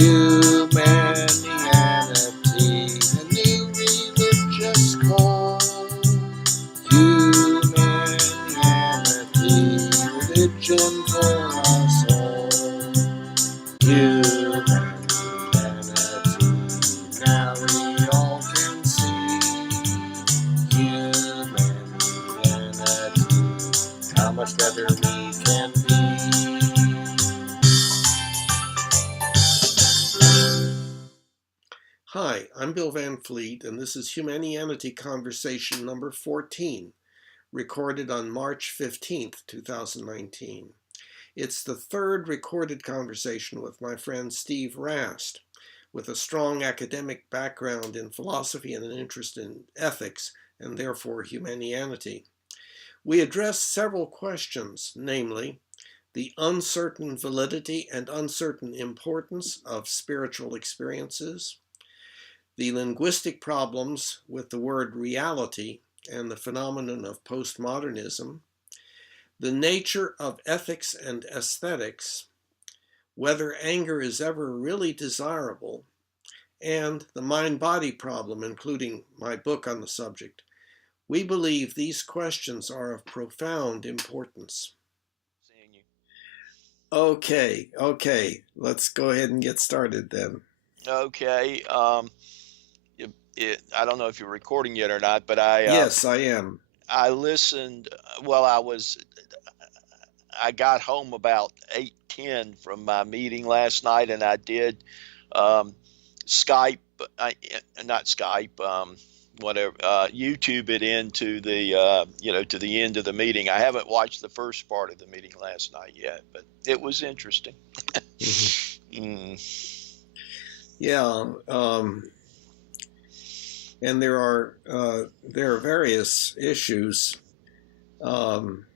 Humanianity, a new religious call. Humanianity, religion for us all. Humanity, now we all can see. Humanity, how much better we can be. Hi, I'm Bill Van Fleet, and this is Humanianity Conversation number 14, recorded on March 15th, 2019. It's the third recorded conversation with my friend Steve Rast, with a strong academic background in philosophy and an interest in ethics, and therefore humanianity. We addressed several questions, namely, the uncertain validity and uncertain importance of spiritual experiences, the linguistic problems with the word reality and the phenomenon of postmodernism, the nature of ethics and aesthetics, whether anger is ever really desirable, and the mind-body problem, including my book on the subject. We believe these questions are of profound importance. Okay, let's go ahead and get started then. Okay. I don't know if you're recording yet or not, but Yes, I am. I listened. Well, I got home about 8:10 from my meeting last night, and I did Skype, not Skype, whatever, YouTube it into the to the end of the meeting. I haven't watched the first part of the meeting last night yet, but it was interesting. Yeah. And there are various issues. One,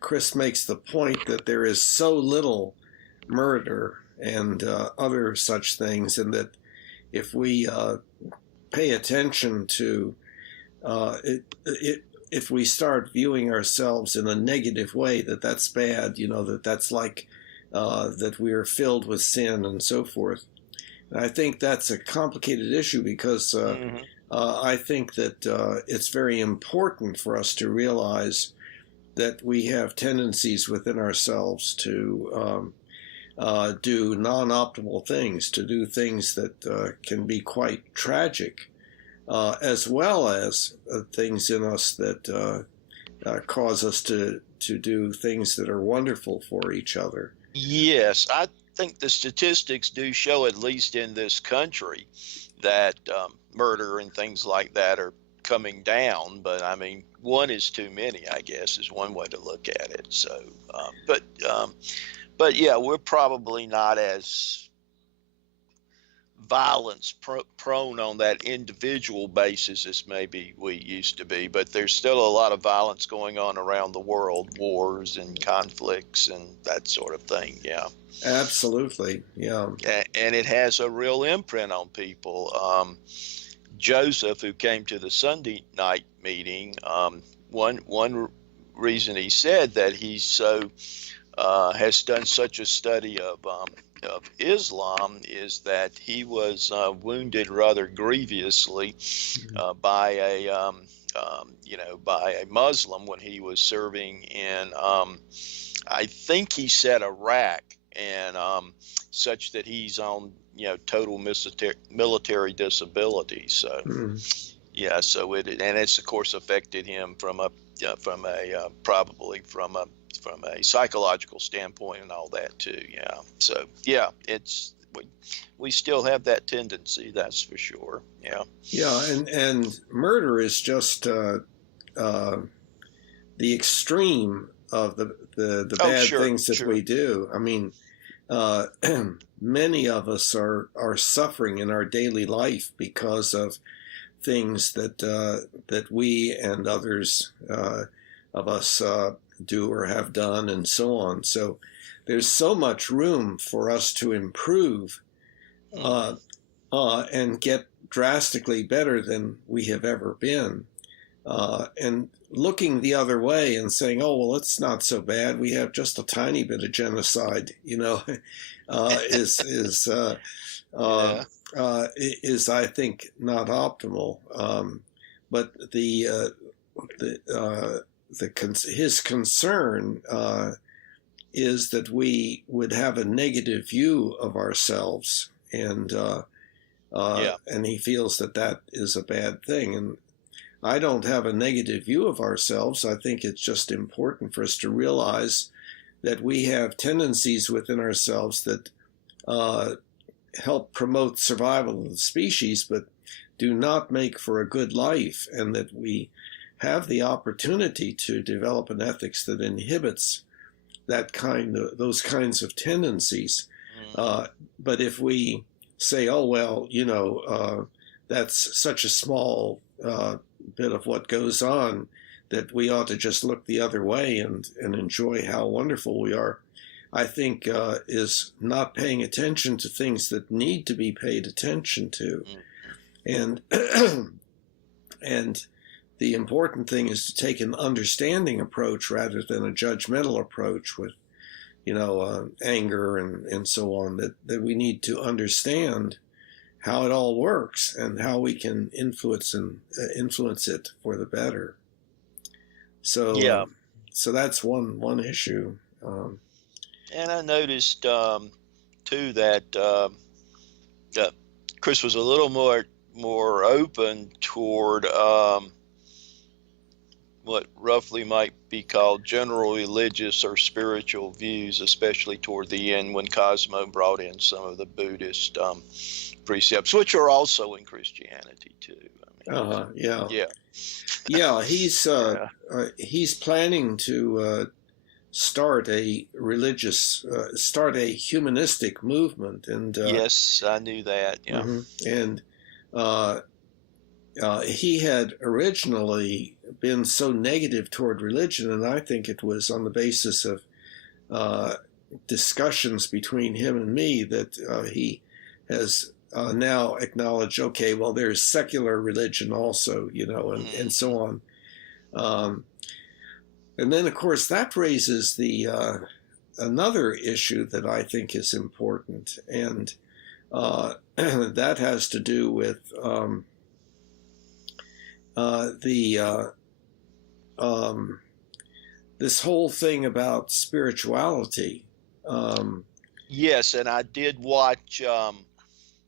Chris makes the point that there is so little murder and other such things, and that if we pay attention to if we start viewing ourselves in a negative way, that's bad, that's like that we are filled with sin and so forth. And I think that's a complicated issue because I think that it's very important for us to realize that we have tendencies within ourselves to do non-optimal things, to do things that can be quite tragic, as well as things in us that cause us to do things that are wonderful for each other. Yes, I think the statistics do show, at least in this country, that murder and things like that are coming down. But I mean, one is too many, I guess, is one way to look at it. So, but yeah, we're probably not as violence prone on that individual basis as maybe we used to be, but there's still a lot of violence going on around the world, wars and conflicts and that sort of thing. Yeah, absolutely. Yeah, and it has a real imprint on people. Joseph, who came to the Sunday night meeting, one reason he said that he's so has done such a study of Islam is that he was wounded rather grievously by a Muslim when he was serving in I think he said Iraq, and such that he's on total military disability. So yeah, so it's of course affected him from a psychological standpoint and all that too. Yeah. So yeah, we still have that tendency, that's for sure. Yeah. Yeah, and murder is just the extreme of the bad things that we do. I mean, many of us are suffering in our daily life because of things that we and others of us do or have done, and so on. So there's so much room for us to improve and get drastically better than we have ever been. and looking the other way and saying, "Oh well, it's not so bad. We have just a tiny bit of genocide," is Yeah. is I think not optimal. But his concern is that we would have a negative view of ourselves, and he feels that that is a bad thing. And I don't have a negative view of ourselves. I think it's just important for us to realize that we have tendencies within ourselves that help promote survival of the species, but do not make for a good life, and that we have the opportunity to develop an ethics that inhibits those kinds of tendencies. But if we say, "Oh well, that's such a small bit of what goes on that we ought to just look the other way and enjoy how wonderful we are," I think is not paying attention to things that need to be paid attention to. And and the important thing is to take an understanding approach rather than a judgmental approach with, anger and so on, that we need to understand how it all works and how we can influence it for the better. So, so that's one issue. And I noticed too that Chris was a little more open toward what roughly might be called general religious or spiritual views, especially toward the end when Cosmo brought in some of the Buddhist precepts, which are also in Christianity too. Yeah. He's planning to start a humanistic movement, and yes, I knew that. Yeah, and he had originally been so negative toward religion, and I think it was on the basis of discussions between him and me that he has now acknowledged, okay, well, there's secular religion also, and so on. And then, of course, that raises the another issue that I think is important, and that has to do with this whole thing about spirituality. Yes, and I did watch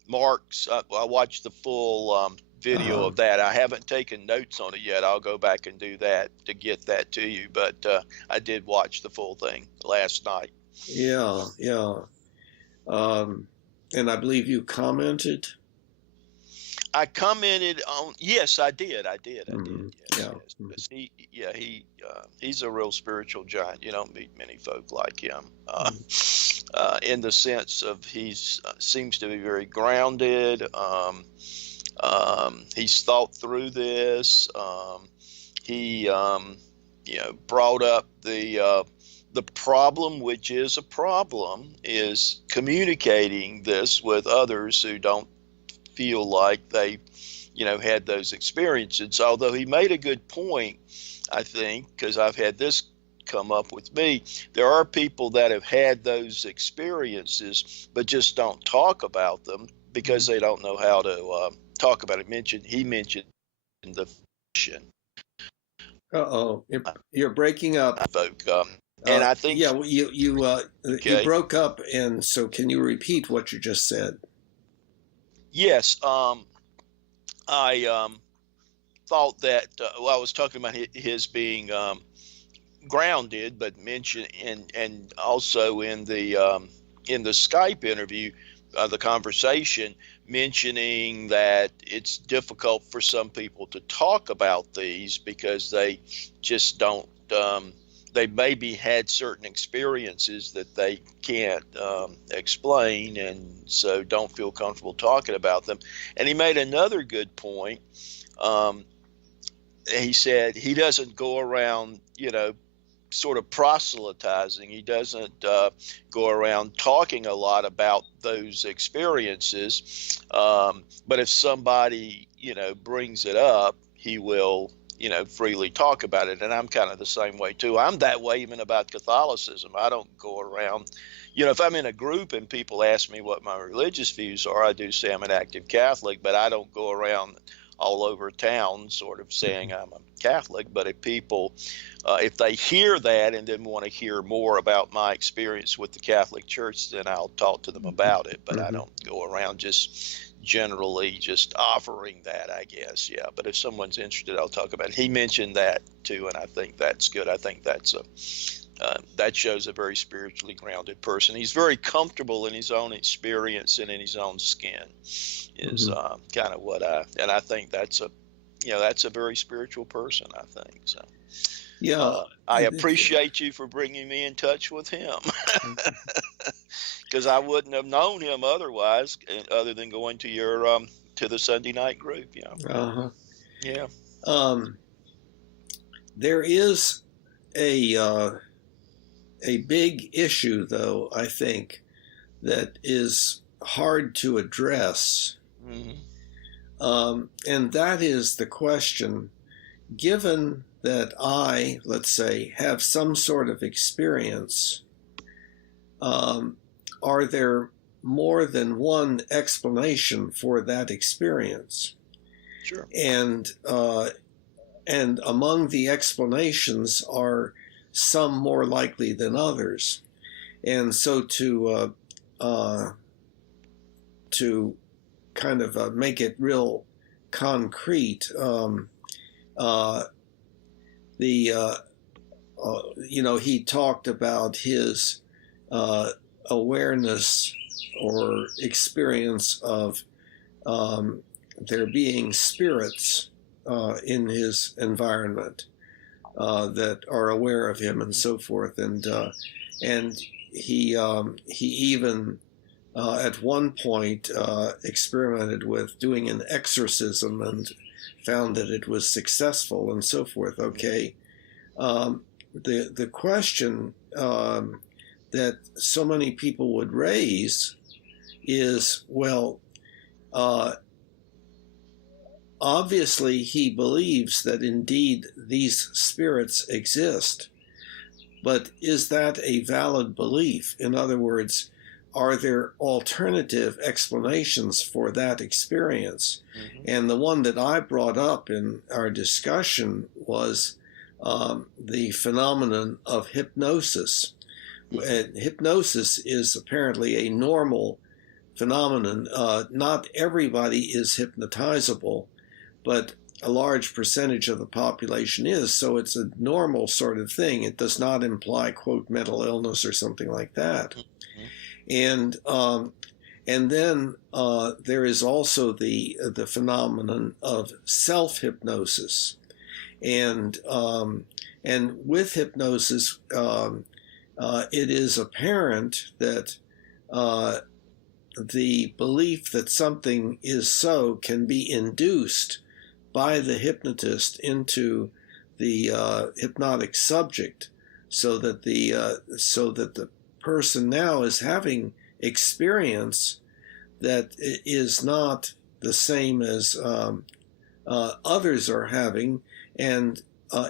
Mark's. I watched the full video of that. I haven't taken notes on it yet. I'll go back and do that to get that to you. But I did watch the full thing last night. Yeah. And I believe you commented. I commented on. Yes, I did. I did. Yes, yes. He's a real spiritual giant. You don't meet many folk like him. In the sense of seems to be very grounded. He's thought through this. He brought up the problem, which is a problem, is communicating this with others who don't feel like they had those experiences. Although he made a good point, I think, because I've had this come up with me. There are people that have had those experiences but just don't talk about them because they don't know how to talk about it. He mentioned the fiction. You're breaking up. And I think you broke up, and so can you repeat what you just said? Yes, I thought that I was talking about his being grounded, but mentioned and also in the Skype interview, the conversation, mentioning that it's difficult for some people to talk about these because they just don't. They maybe had certain experiences that they can't explain, and so don't feel comfortable talking about them. And he made another good point. He said he doesn't go around, sort of proselytizing. He doesn't go around talking a lot about those experiences. But if somebody, brings it up, he will freely talk about it. And I'm kind of the same way too. I'm that way even about Catholicism. I don't go around, if I'm in a group and people ask me what my religious views are, I do say I'm an active Catholic, but I don't go around all over town sort of saying I'm a Catholic. But if people, if they hear that and then want to hear more about my experience with the Catholic Church, then I'll talk to them about it. But I don't go around just generally just offering that, I guess. Yeah. But if someone's interested, I'll talk about it. He mentioned that too, and I think that's good. I think that's that shows a very spiritually grounded person. He's very comfortable in his own experience and in his own skin is kind of what I think that's a very spiritual person, I think. So yeah, I appreciate you for bringing me in touch with him, because I wouldn't have known him otherwise, other than going to your to the Sunday night group. Yeah. There is a big issue, though, I think, that is hard to address. And that is the question, given that I, let's say, have some sort of experience, are there more than one explanation for that experience? Sure. And among the explanations are some more likely than others. And so to kind of make it real concrete, he talked about his awareness or experience of there being spirits in his environment that are aware of him and so forth, and he even at one point experimented with doing an exorcism and found that it was successful and so forth. Okay, the question that so many people would raise is, well, obviously he believes that indeed these spirits exist, but is that a valid belief? In other words, are there alternative explanations for that experience? And the one that I brought up in our discussion was the phenomenon of hypnosis. Hypnosis is apparently a normal phenomenon. Not everybody is hypnotizable, but a large percentage of the population is, so it's a normal sort of thing. It does not imply, quote, mental illness or something like that. And then there is also the phenomenon of self-hypnosis, and with hypnosis, it is apparent that the belief that something is so can be induced by the hypnotist into the hypnotic subject, so that the person now is having experience that is not the same as others are having, and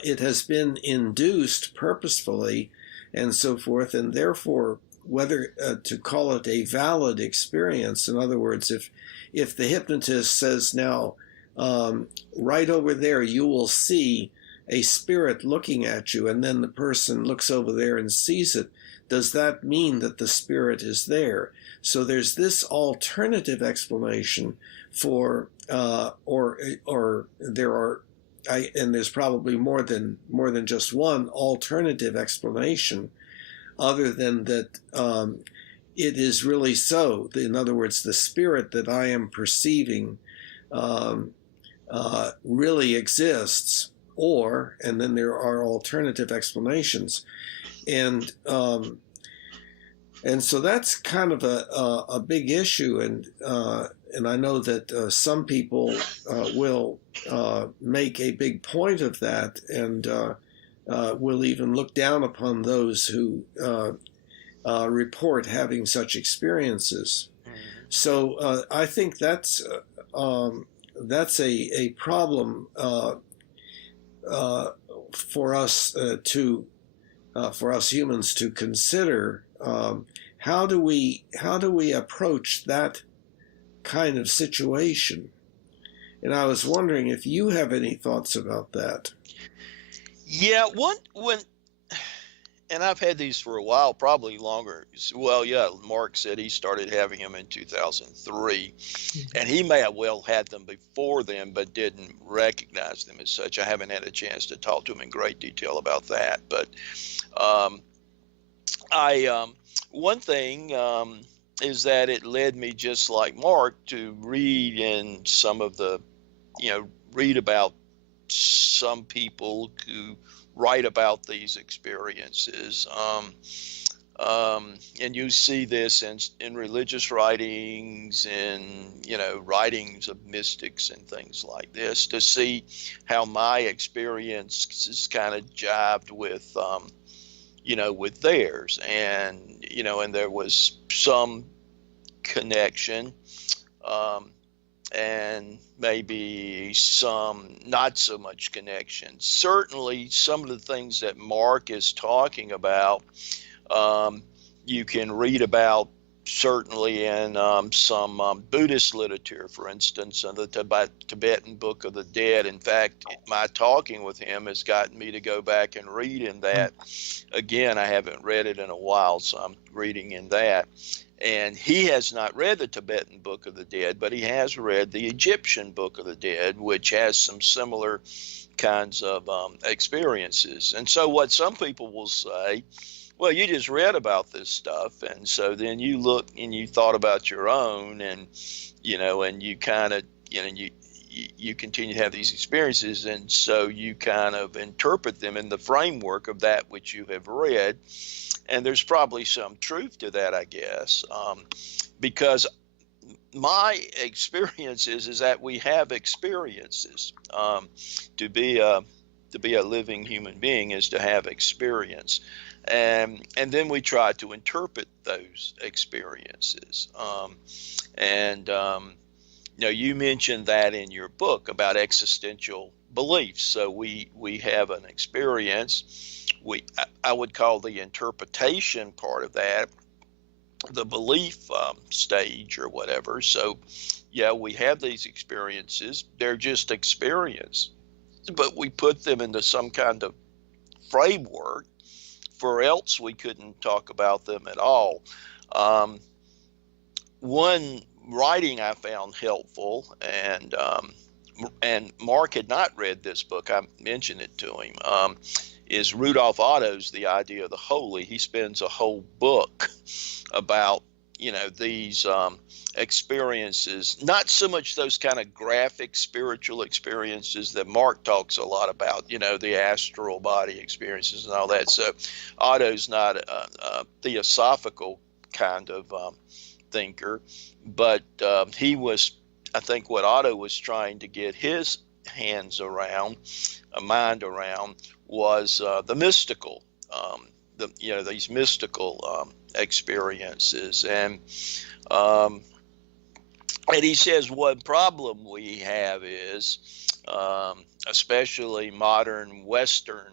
it has been induced purposefully and so forth, and therefore whether to call it a valid experience. In other words, if the hypnotist says now, right over there you will see a spirit looking at you, and then the person looks over there and sees it, does that mean that the spirit is there? So there's this alternative explanation for, or there are, and there's probably more than just one alternative explanation, other than that it is really so. In other words, the spirit that I am perceiving really exists, and then there are alternative explanations. And so that's kind of a big issue, and I know that some people will make a big point of that, and will even look down upon those who report having such experiences. So I think that's a problem for us for us humans to consider. How do we approach that kind of situation? And I was wondering if you have any thoughts about that. Yeah, and I've had these for a while, probably longer. Well, yeah, Mark said he started having them in 2003, and he may have well had them before then, but didn't recognize them as such. I haven't had a chance to talk to him in great detail about that, but um, one thing is that it led me, just like Mark, to read in some of the, read about some people who write about these experiences. And you see this in religious writings and, writings of mystics and things like this, to see how my experience is kind of jived with, with theirs. And, and there was some connection, and maybe some not so much connection. Certainly, some of the things that Mark is talking about, you can read about certainly in some Buddhist literature, for instance, the Tibetan Book of the Dead. In fact, my talking with him has gotten me to go back and read in that. Again, I haven't read it in a while, so I'm reading in that. And he has not read the Tibetan Book of the Dead, but he has read the Egyptian Book of the Dead, which has some similar kinds of experiences. And so what some people will say, well, you just read about this stuff, and so then you look and you thought about your own, and and you kind of you continue to have these experiences, and so you kind of interpret them in the framework of that which you have read. And there's probably some truth to that, I guess, because my experience is that we have experiences. To be a living human being is to have experience, and then we try to interpret those experiences. You mentioned that in your book about existential beliefs. So we have an experience. I would call the interpretation part of that the belief stage or whatever. So, yeah, we have these experiences. They're just experience, but we put them into some kind of framework, for else we couldn't talk about them at all. One writing I found helpful, and Mark had not read this book. I mentioned it to him. Is Rudolf Otto's The Idea of the Holy. He spends a whole book about, these experiences, not so much those kind of graphic spiritual experiences that Mark talks a lot about, the astral body experiences and all that. So Otto's not a theosophical kind of thinker, but he was, I think what Otto was trying to get his hands around, a mind around, was the mystical, these mystical experiences. And he says one problem we have is, especially modern Western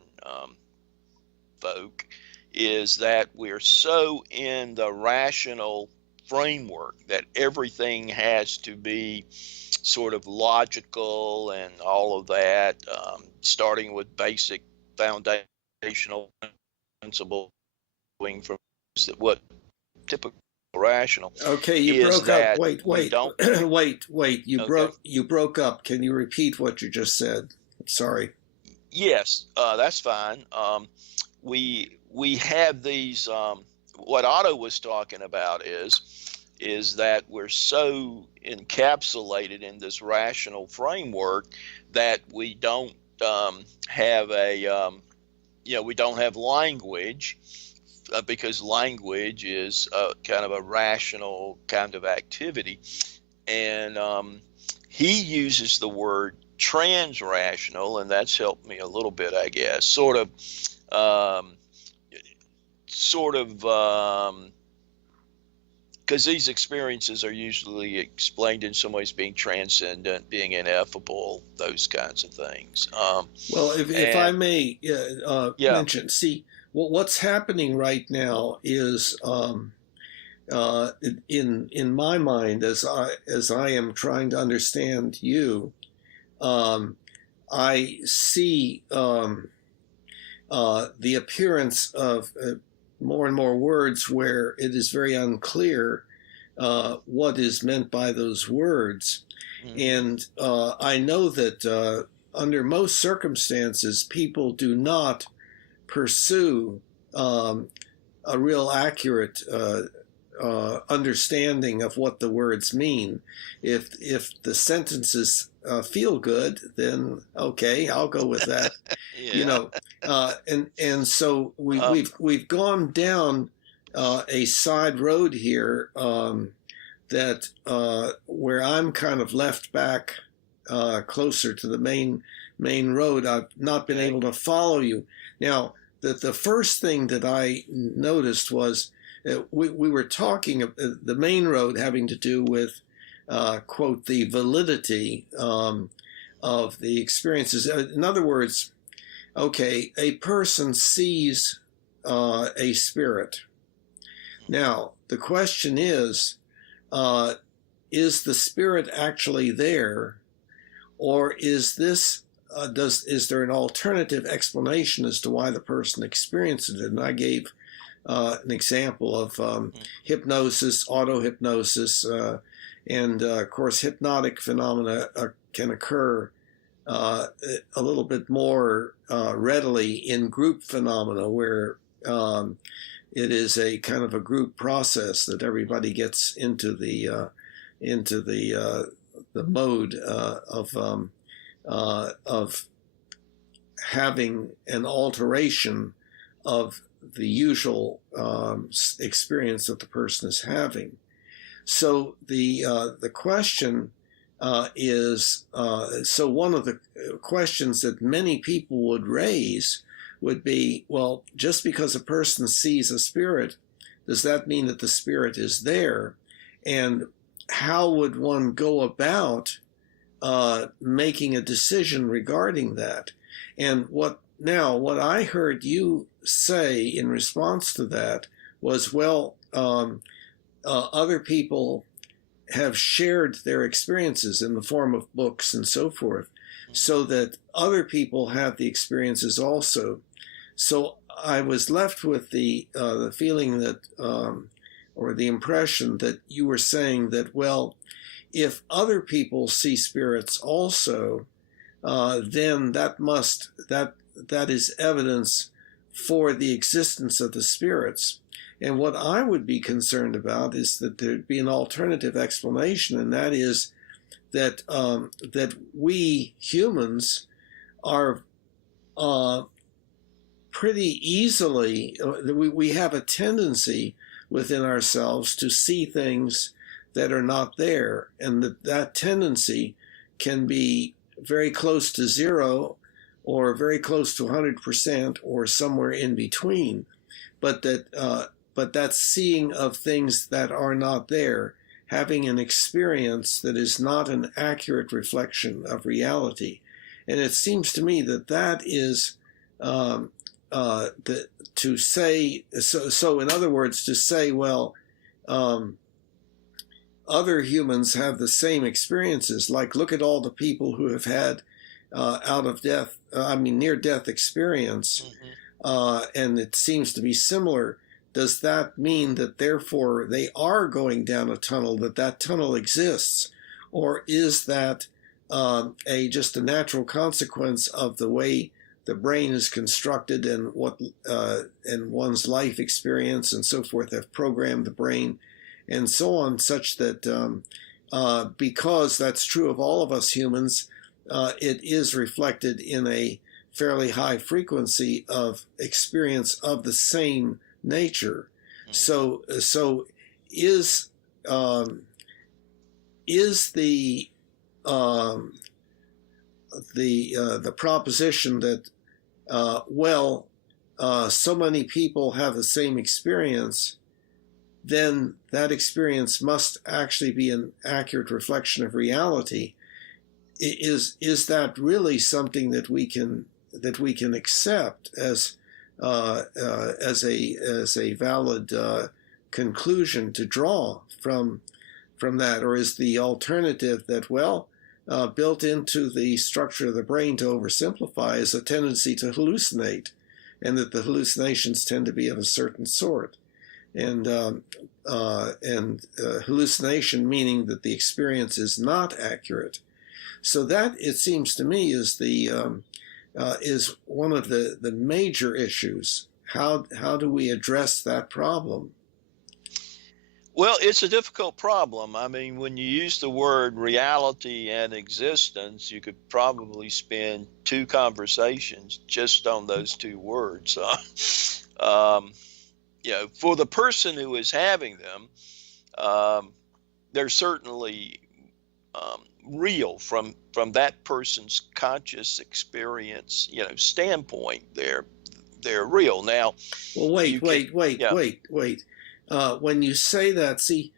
folk, is that we're so in the rational framework that everything has to be sort of logical and all of that, starting with basic foundational principle from what typical rational Okay, you is, broke up. that Wait, we wait, don't. wait. Okay. You broke up. Can you repeat what you just said? Sorry. Yes, that's fine. We have these. What Otto was talking about is that we're so encapsulated in this rational framework that we don't have a we don't have language, because language is kind of a rational kind of activity. And he uses the word trans-rational, and that's helped me a little bit, I guess. because these experiences are usually explained in some ways being transcendent, being ineffable, those kinds of things. Well, if I And may yeah, mention, see, what's happening right now is in my mind, as I am trying to understand you, I see the appearance of more and more words where it is very unclear what is meant by those words. And I know that under most circumstances, people do not pursue a real accurate understanding of what the words mean. If the sentences feel good, then okay, I'll go with that. You yeah. know, and so we've gone down a side road here that where I'm kind of left back closer to the main road. I've not been Okay. able to follow you. Now, the first thing that I noticed was we were talking the main road having to do with quote the validity of the experiences. In other words, okay, a person sees a spirit. Now, the question is the spirit actually there, or is this is there an alternative explanation as to why the person experiences it? And I gave an example of hypnosis, auto-hypnosis, and of course hypnotic phenomena can occur a little bit more readily in group phenomena where it is a kind of a group process that everybody gets into the mode of having an alteration of the usual experience that the person is having. So the question is so one of the questions that many people would raise would be, well, just because a person sees a spirit, does that mean that the spirit is there? And how would one go about making a decision regarding that? And what I heard you say in response to that was, well, other people have shared their experiences in the form of books and so forth, so that other people have the experiences also. So I was left with the feeling that, or the impression that you were saying that, well, if other people see spirits also, then that is evidence for the existence of the spirits. And what I would be concerned about is that there'd be an alternative explanation, and that is that that we humans are pretty easily, we have a tendency within ourselves to see things that are not there, and that tendency can be very close to zero or very close to 100% or somewhere in between, but that seeing of things that are not there, having an experience that is not an accurate reflection of reality. And it seems to me that is to say, so in other words, to say, well, other humans have the same experiences. Like, look at all the people who have had near-death experience, and it seems to be similar. Does that mean that therefore they are going down a tunnel, that tunnel exists? Or is that just a natural consequence of the way the brain is constructed and what and one's life experience and so forth have programmed the brain and so on, such that because that's true of all of us humans, it is reflected in a fairly high frequency of experience of the same nature. So is the proposition that so many people have the same experience then that experience must actually be an accurate reflection of reality. Is that really something that we can accept as a valid conclusion to draw from that, or is the alternative that, well, built into the structure of the brain to oversimplify is a tendency to hallucinate, and that the hallucinations tend to be of a certain sort, and hallucination meaning that the experience is not accurate. So that, it seems to me, is is one of the major issues. How do we address that problem? Well, it's a difficult problem. I mean, when you use the word reality and existence, you could probably spend 2 conversations just on those 2 words. For the person who is having them, they're certainly real from that person's conscious experience, standpoint. They're real. Now, well, wait. When you say that, see,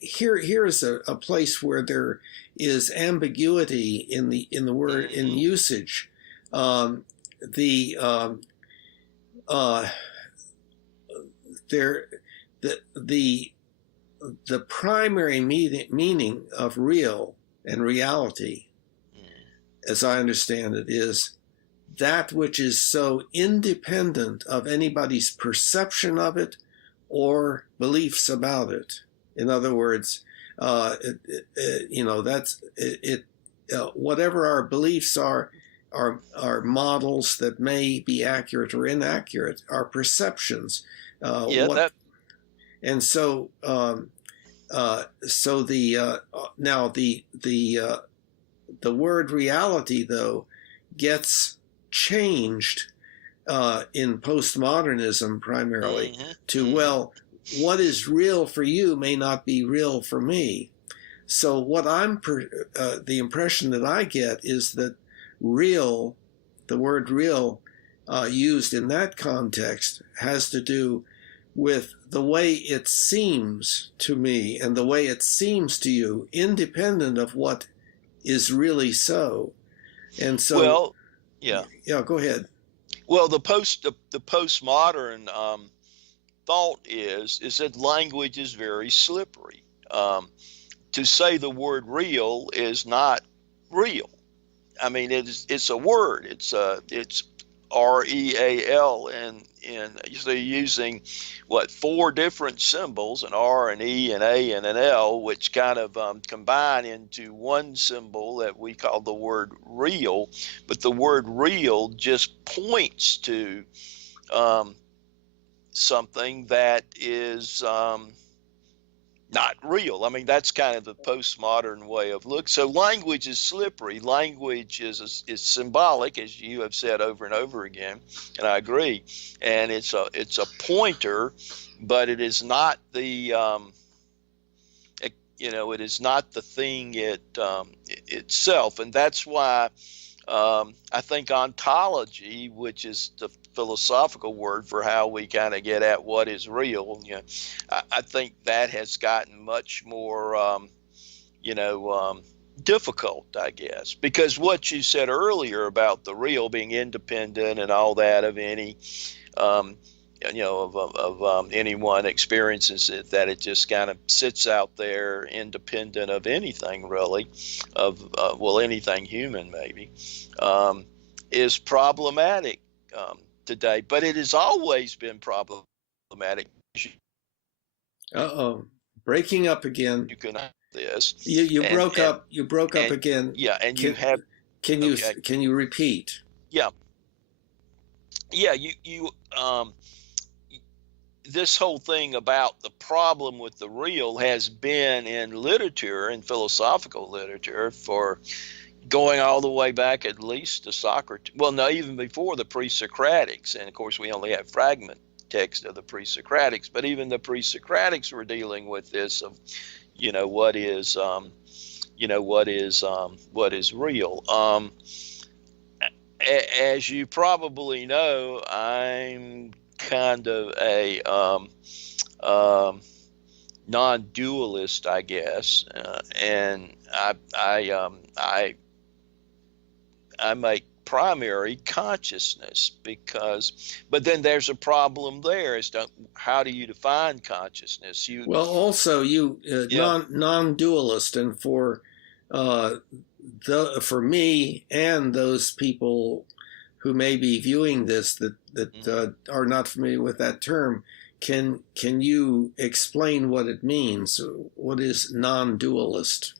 here is a place where there is ambiguity in the word, in usage. The primary meaning of real and reality, as I understand it, is that which is so independent of anybody's perception of it or beliefs about it. In other words, whatever our beliefs are models that may be accurate or inaccurate, are perceptions. And so, now the word reality, though, gets changed in postmodernism primarily to, well, what is real for you may not be real for me. So what the impression that I get is that real, the word real used in that context, has to do with the way it seems to me and the way it seems to you, independent of what is really so. And so, well, yeah, go ahead. Well, the postmodern thought is that language is very slippery. To say the word real is not real. I mean, it's a word. It's REAL, and so you're using 4 different symbols, an R, an E, an A, and an L, which kind of combine into one symbol that we call the word real. But the word real just points to something that is not real. I mean, that's kind of the postmodern way of look. So language is slippery. Language is symbolic, as you have said over and over again, and I agree. And it's a pointer, but it is not the it is not the thing itself. And that's why I think ontology, which is the philosophical word for how we kind of get at what is real, I think that has gotten much more, difficult, I guess, because what you said earlier about the real being independent and all that of any, anyone experiences it, that it just kind of sits out there independent of anything really, of anything human maybe, is problematic today. But it has always been problematic. Breaking up again. You can have this. You broke up. You broke up again. Yeah, and you have. Can you repeat? Yeah. Yeah. This whole thing about the problem with the real has been in literature, in philosophical literature, for going all the way back at least to Socrates. Well, no, even before the pre-Socratics. And of course, we only have fragment text of the pre-Socratics, but even the pre-Socratics were dealing with this of, what is real. As you probably know, I'm kind of a non-dualist, I guess, and I make primary consciousness but then there's a problem there as to how do you define consciousness? Well, also you Yeah. non-dualist, and for for me and those people who may be viewing this that are not familiar with that term, can you explain what it means? What is non-dualist?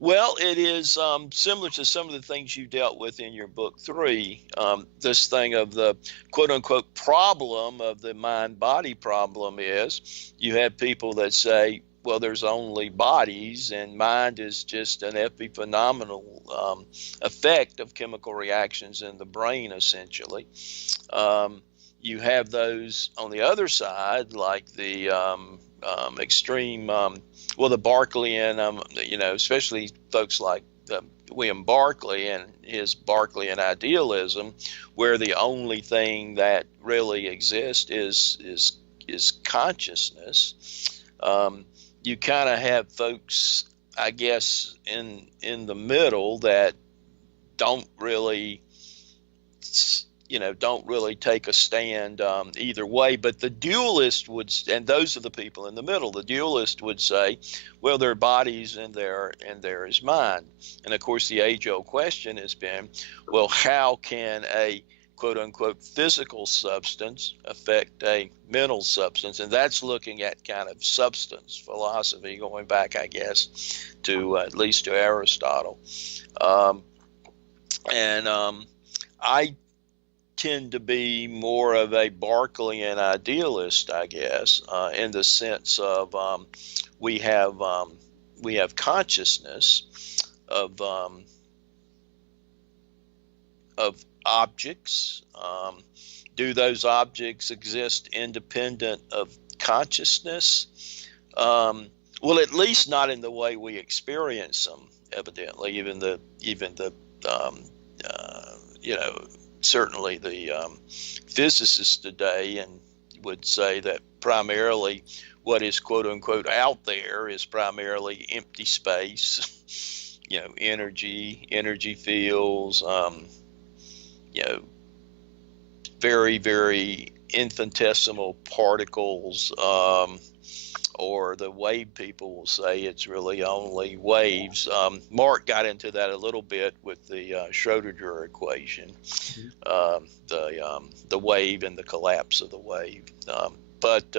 Well, it is similar to some of the things you dealt with in your book 3. This thing of the quote unquote problem of the mind body problem is you have people that say, well, there's only bodies and mind is just an epiphenomenal effect of chemical reactions in the brain, essentially. You have those on the other side, like the extreme, well, the Berkeleyan, especially folks like William Berkeley and his Berkeleyan idealism, where the only thing that really exists is consciousness. You kind of have folks, I guess, in the middle that don't really take a stand either way. But the dualist would, and those are the people in the middle, the dualist would say, well, there are bodies and there is mind. And of course, the age-old question has been, well, how can a quote unquote physical substance affect a mental substance? And that's looking at kind of substance philosophy, going back, I guess, to at least to Aristotle. I tend to be more of a Berkeleyan idealist, I guess, in the sense of we have consciousness of objects. Do those objects exist independent of consciousness? Well, at least not in the way we experience them. Evidently, even the certainly the physicists today and would say that primarily what is quote unquote out there is primarily empty space, energy fields, very, very infinitesimal particles, or the wave people will say it's really only waves. Mark got into that a little bit with the Schrodinger equation, the wave and the collapse of the wave. But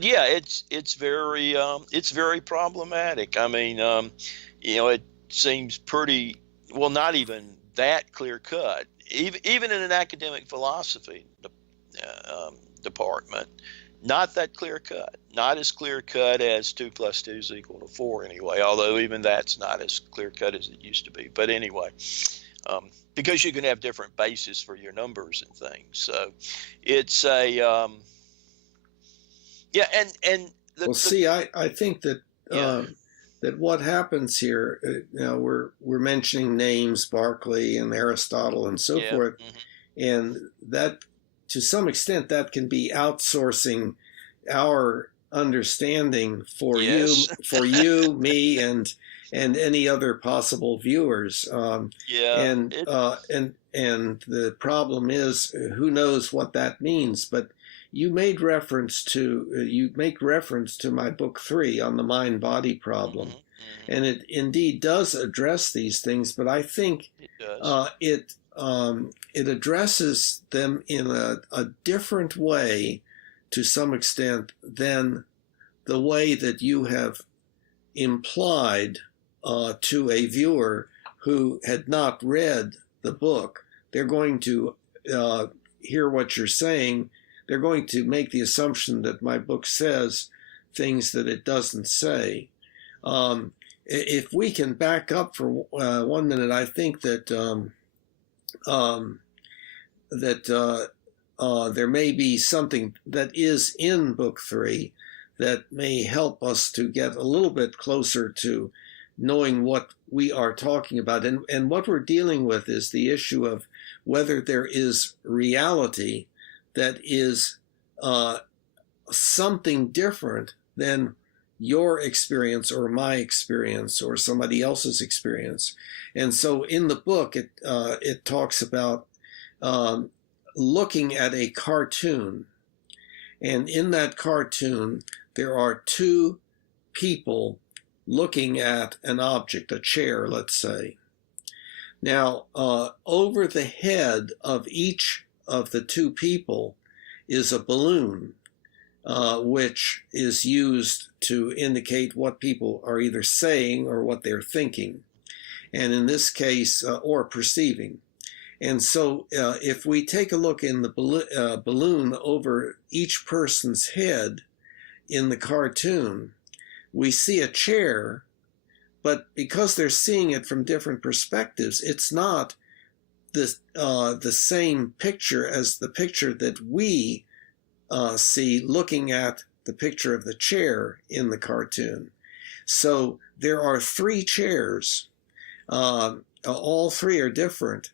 yeah, it's very problematic. I mean, it seems pretty well, not even that clear cut. Even in an academic philosophy department. Not that clear cut, not as clear cut as 2 + 2 = 4 anyway, although even that's not as clear cut as it used to be. But anyway, because you can have different bases for your numbers and things. So it's a, I think that, that what happens here, we're mentioning names, Berkeley and Aristotle and so forth, and that, to some extent, that can be outsourcing our understanding for you, me, and any other possible viewers. And the problem is, who knows what that means? But you make reference to my book 3 on the mind-body problem, and it indeed does address these things. But I think it addresses them in a different way, to some extent, than the way that you have implied to a viewer who had not read the book. They're going to hear what you're saying. They're going to make the assumption that my book says things that it doesn't say. If we can back up for 1 minute, I think that there may be something that is in book 3 that may help us to get a little bit closer to knowing what we are talking about. And what we're dealing with is the issue of whether there is reality that is something different than your experience or my experience or somebody else's experience. And so in the book, it talks about looking at a cartoon. And in that cartoon, there are two people looking at an object, a chair, let's say. Now, over the head of each of the two people is a balloon, which is used to indicate what people are either saying or what they're thinking, and in this case, or perceiving. And so if we take a look in the balloon over each person's head in the cartoon, we see a chair, but because they're seeing it from different perspectives, it's not the same picture as the picture that we see looking at the picture of the chair in the cartoon. So there are three chairs. All three are different.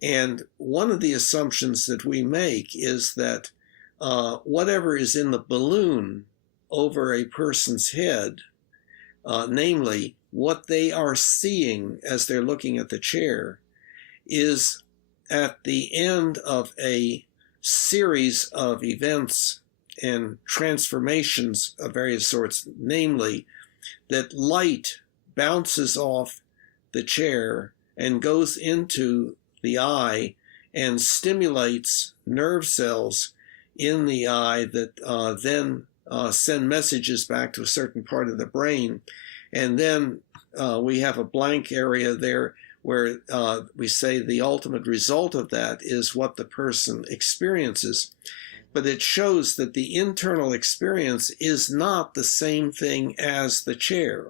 And one of the assumptions that we make is that whatever is in the balloon over a person's head, namely what they are seeing as they're looking at the chair, is at the end of a series of events and transformations of various sorts, namely that light bounces off the chair and goes into the eye and stimulates nerve cells in the eye that then send messages back to a certain part of the brain. And then we have a blank area there where we say the ultimate result of that is what the person experiences. But it shows that the internal experience is not the same thing as the chair.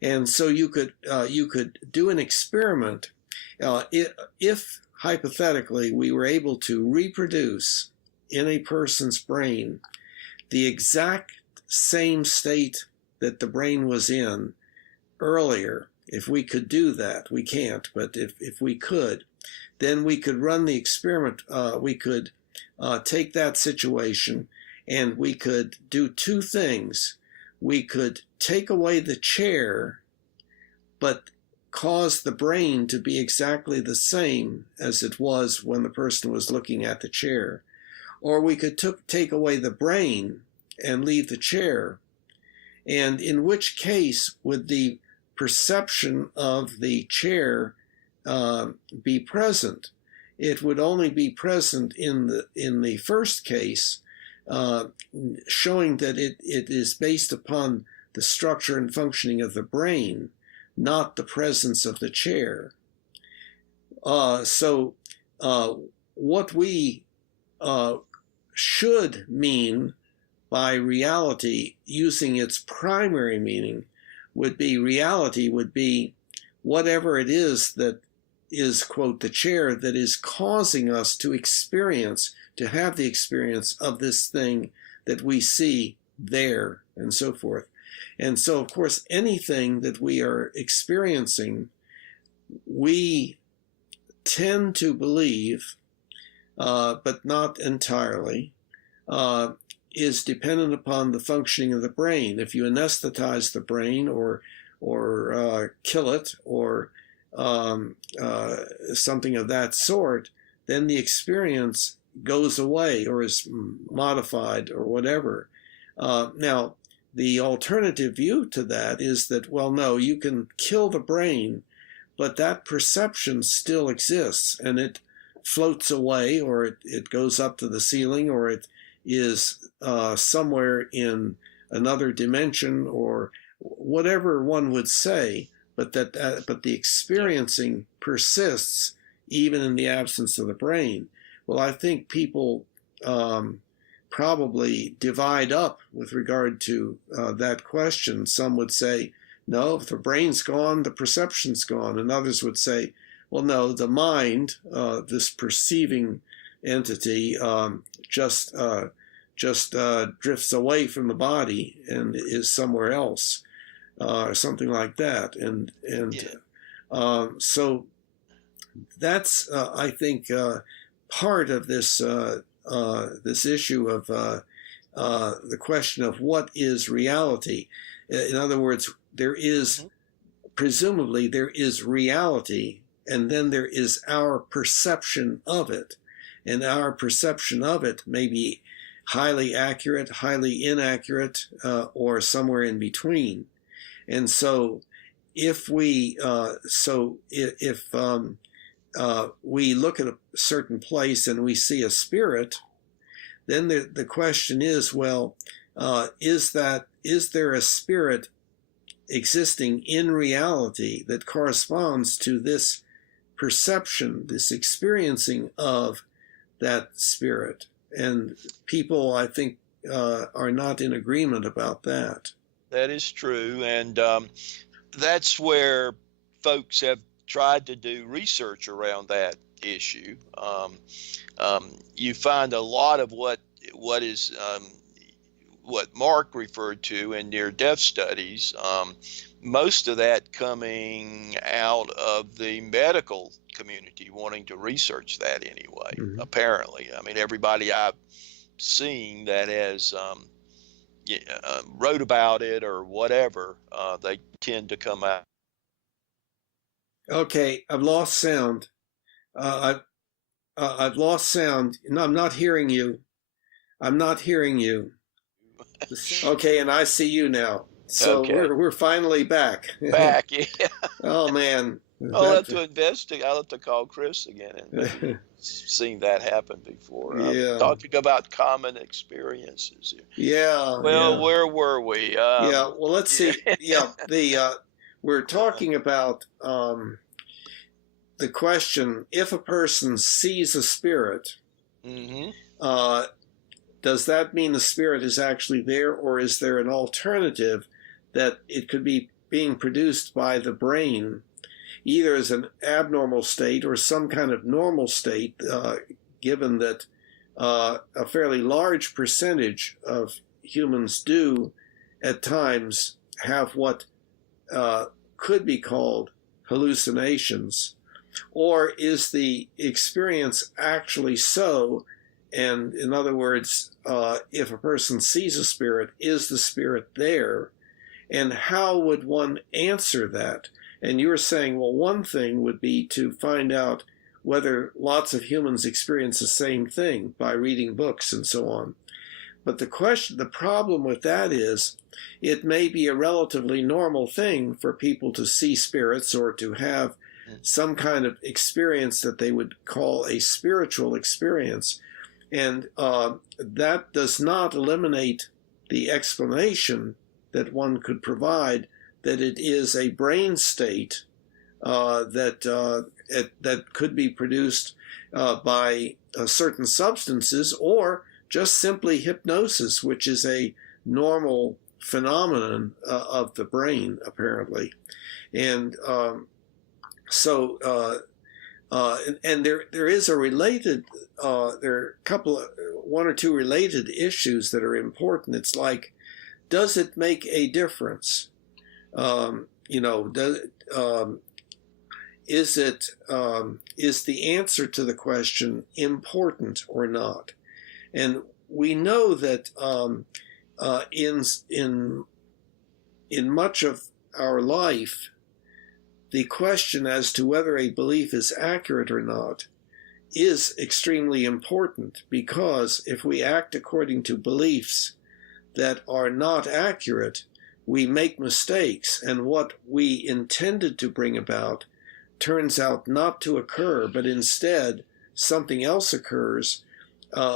And so you could do an experiment if hypothetically we were able to reproduce in a person's brain the exact same state that the brain was in earlier. If we could do that, we can't, but if we could, then we could run the experiment. We could take that situation and we could do two things. We could take away the chair, but cause the brain to be exactly the same as it was when the person was looking at the chair. Or we could take away the brain and leave the chair. And in which case would the perception of the chair be present? It would only be present in the first case, showing that it is based upon the structure and functioning of the brain, not the presence of the chair. So what we should mean by reality, using its primary meaning, would be reality would be whatever it is that is, quote, the chair that is causing us to experience, to have the experience of this thing that we see there, and so forth. And so, of course, anything that we are experiencing, we tend to believe, but not entirely, is dependent upon the functioning of the brain. If you anesthetize the brain or kill it or something of that sort, then the experience goes away or is modified or whatever. Now, the alternative view to that is that, well, no, you can kill the brain, but that perception still exists and it floats away, or it goes up to the ceiling, or it is somewhere in another dimension, or whatever one would say, but the experiencing persists even in the absence of the brain. Well, I think people probably divide up with regard to that question. Some would say, no, if the brain's gone, the perception's gone. And others would say, well, no, the mind, this perceiving entity, just drifts away from the body and is somewhere else, or something like that. So that's, I think, part of this this issue of the question of what is reality. In other words, there is, presumably, there is reality, and then there is our perception of it. And our perception of it may be highly accurate, highly inaccurate, or somewhere in between. And so if we we look at a certain place and we see a spirit, then the question is, well, is there a spirit existing in reality that corresponds to this perception, this experiencing of that spirit? And people, I think, are not in agreement about that. That is true, and that's where folks have tried to do research around that issue. You find a lot of what Mark referred to in near-death studies, most of that coming out of the medical community wanting to research that anyway, apparently. I mean, everybody I've seen that has wrote about it or whatever, they tend to come out. Okay, I've lost sound. I've lost sound. No, I'm not hearing you. I'm not hearing you. Okay, and I see you now. So okay. we're finally back. Back, yeah. Oh man. I'll have to investigate. I'll have to call Chris again and seen that happen before. Yeah. Talking about common experiences here. Yeah. Well, yeah. Where were we? Yeah. Well, let's see. Yeah. We're talking about the question: if a person sees a spirit, does that mean the spirit is actually there, or is there an alternative that it could be being produced by the brain, either as an abnormal state or some kind of normal state, given that a fairly large percentage of humans do at times have what could be called hallucinations? Or is the experience actually so? And in other words, if a person sees a spirit, is the spirit there? And how would one answer that? And you were saying, well, one thing would be to find out whether lots of humans experience the same thing by reading books and so on. But the problem with that is it may be a relatively normal thing for people to see spirits or to have some kind of experience that they would call a spiritual experience. And that does not eliminate the explanation that one could provide that it is a brain state that could be produced by certain substances, or just simply hypnosis, which is a normal phenomenon of the brain, apparently. And and there is a related, there are one or two related issues that are important. It's like, does it make a difference? Is the answer to the question important or not? And we know that in much of our life, the question as to whether a belief is accurate or not is extremely important, because if we act according to beliefs that are not accurate, we make mistakes, and what we intended to bring about turns out not to occur, but instead something else occurs,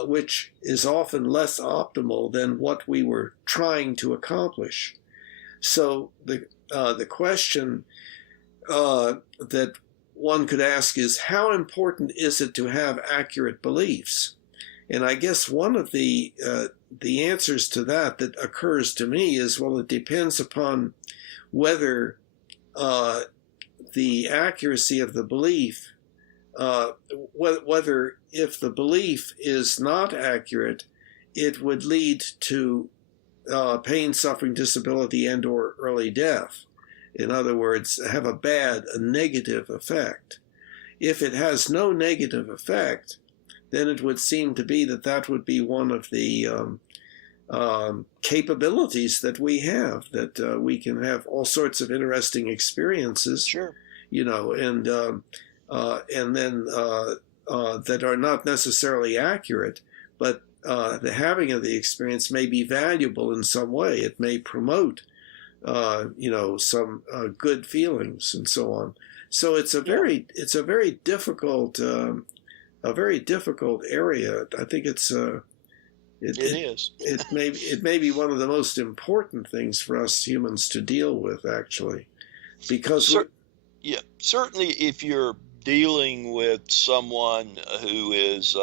which is often less optimal than what we were trying to accomplish. So the question that one could ask is, how important is it to have accurate beliefs? And I guess one of the answers to that occurs to me is, well, it depends upon whether the accuracy of the belief, whether if the belief is not accurate, it would lead to pain, suffering, disability, and or early death. In other words, have a negative effect. If it has no negative effect, then it would seem to be that would be one of the capabilities that we have, that we can have all sorts of interesting experiences, Sure. and then that are not necessarily accurate, but the having of the experience may be valuable in some way. It may promote, some good feelings and so on. So it's a very difficult, area. I think it is. It may be one of the most important things for us humans to deal with, actually, because certainly if you're dealing with someone who is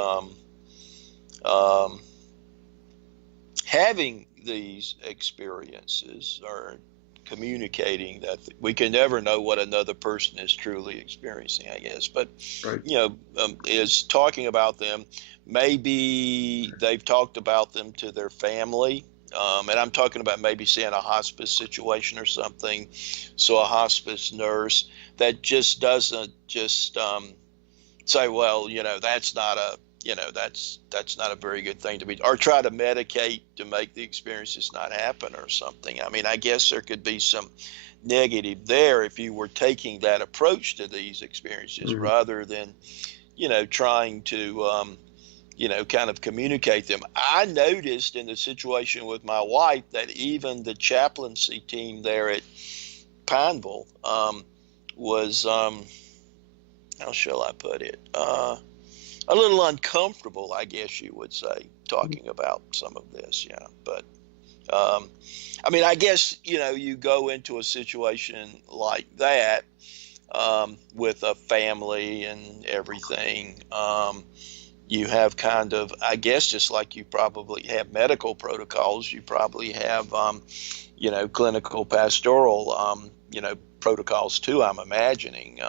having these experiences or communicating that we can never know what another person is truly experiencing, I guess, but right. Is talking about them. Maybe they've talked about them to their family, and I'm talking about maybe say in a hospice situation or something. So a hospice nurse that just doesn't just say, well, that's not a that's not a very good thing to be, or try to medicate to make the experiences not happen or something. I mean, I guess there could be some negative there if you were taking that approach to these experiences rather than, trying to, kind of communicate them. I noticed in the situation with my wife that even the chaplaincy team there at Pineville was, how shall I put it? A little uncomfortable, I guess you would say, talking about some of this. Yeah. But, I mean, I guess, you go into a situation like that with a family and everything. You have kind of, I guess, just like you probably have medical protocols, you probably have, clinical pastoral, protocols too, I'm imagining.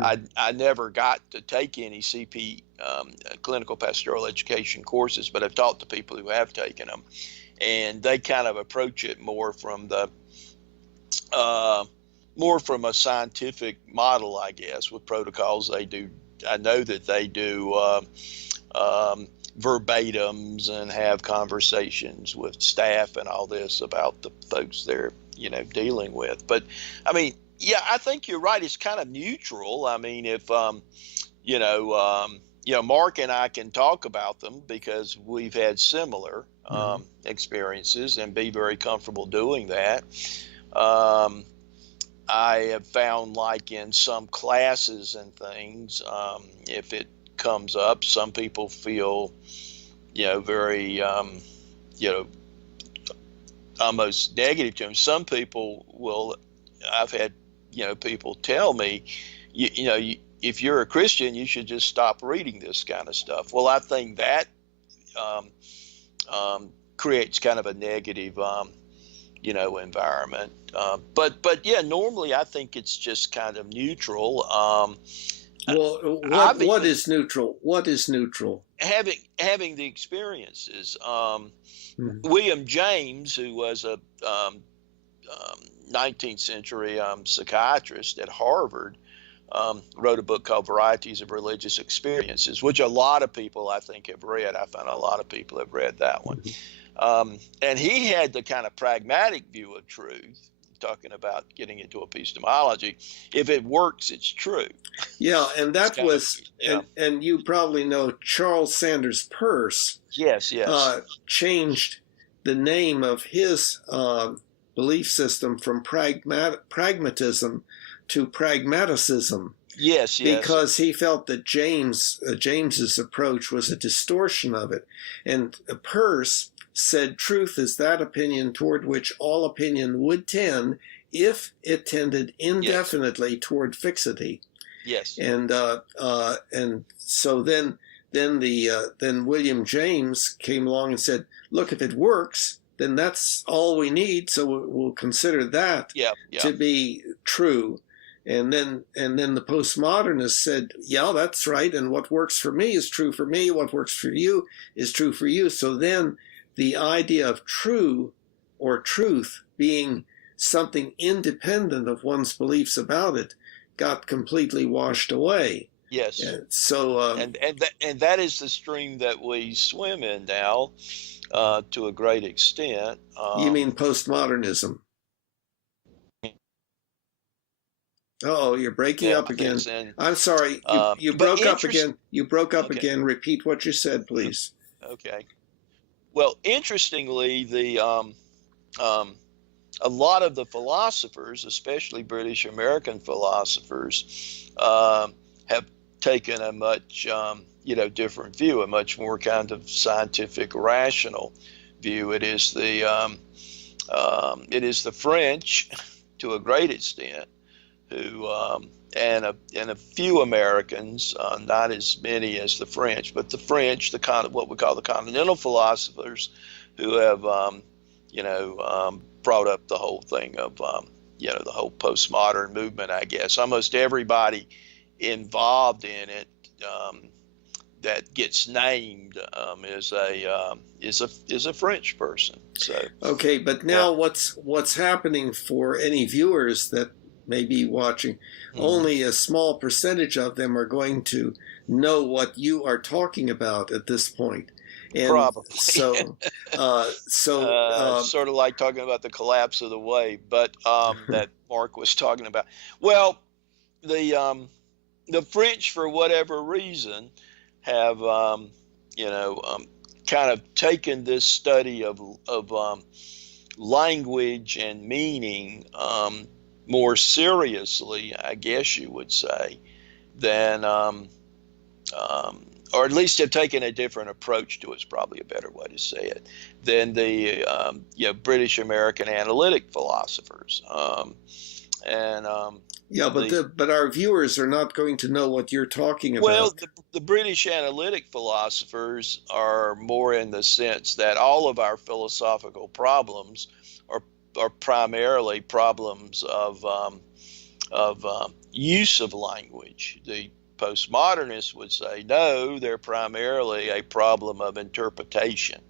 I never got to take any CP, clinical pastoral education courses, but I've talked to people who have taken them, and they kind of approach it more from a scientific model, I guess, with protocols. They do, I know that they do verbatims and have conversations with staff and all this about the folks they're dealing with. But I mean, yeah, I think you're right. It's kind of neutral. I mean, if Mark and I can talk about them because we've had similar experiences and be very comfortable doing that. I have found, like in some classes and things, if it comes up, some people feel, very, almost negative to them. Some people will, I've had, people tell me, if you're a Christian, you should just stop reading this kind of stuff. Well, I think that creates kind of a negative, environment. But yeah, normally I think it's just kind of neutral. Well, what is neutral? What is neutral? Having the experiences. William James, who was a 19th century psychiatrist at Harvard, wrote a book called Varieties of Religious Experiences, which a lot of people, I think, have read. I found a lot of people have read that one. And he had the kind of pragmatic view of truth, talking about getting into epistemology. If it works, it's true. Yeah, and that was, and you probably know Charles Sanders Peirce. Yes. Changed the name of his belief system from pragmatism to pragmaticism. Yes. Because he felt that James's approach was a distortion of it. And Peirce said truth is that opinion toward which all opinion would tend if it tended indefinitely toward fixity. Yes. And so then William James came along and said, look, if it works, then that's all we need. So we'll consider that to be true. And then the postmodernists said, yeah, that's right. And what works for me is true for me. What works for you is true for you. So then the idea of true or truth being something independent of one's beliefs about it got completely washed away. Yes. So, And that is the stream that we swim in now, to a great extent. you mean postmodernism? Oh, you're breaking Yeah, up again. and I'm sorry. You but broke up interest. again. You broke up Okay, again. Repeat what you said, please. okay. Well, interestingly, the a lot of the philosophers, especially British American philosophers, have taken a much different view, a much more kind of scientific, rational view. It is the French, to a great extent, who and a few Americans, not as many as the French, but the French, the kind of what we call the continental philosophers, who have brought up the whole thing of the whole postmodern movement. I guess almost everybody involved in it that gets named is a French person. So okay, but now what's happening for any viewers that may be watching? Only a small percentage of them are going to know what you are talking about at this point. And probably. so, Sort of like talking about the collapse of the wave, but that Mark was talking about. Well, the French, for whatever reason, have kind of taken this study of language and meaning more seriously, I guess you would say, than or at least have taken a different approach to it, is probably a better way to say it, than the British American analytic philosophers. But our viewers are not going to know what you're talking about. Well, the British analytic philosophers are more in the sense that all of our philosophical problems are primarily problems of use of language. The postmodernists would say no, they're primarily a problem of interpretation,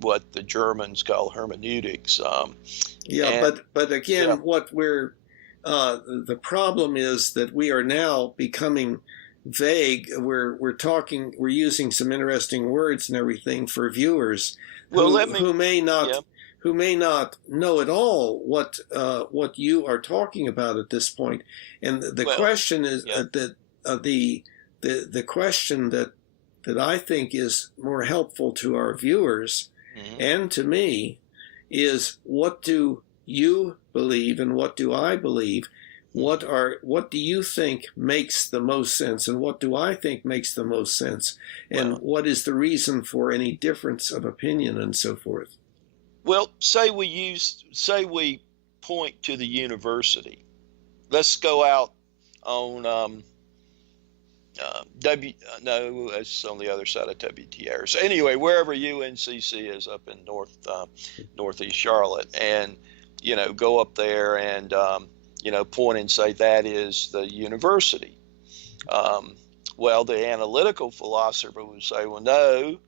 what the Germans call hermeneutics. But again, what we're the problem is that we are now becoming vague. We're using some interesting words and everything for viewers who may not know at all what you are talking about at this point. And the question is the question that I think is more helpful to our viewers and to me is, what do you believe and what do I believe? What do you think makes the most sense, and what do I think makes the most sense? And what is the reason for any difference of opinion and so forth? Well, say we point to the university. Let's go out on it's on the other side of WTR. So anyway, wherever UNCC is up in northeast Charlotte, and go up there and point and say that is the university. Well, the analytical philosopher would say, well, no,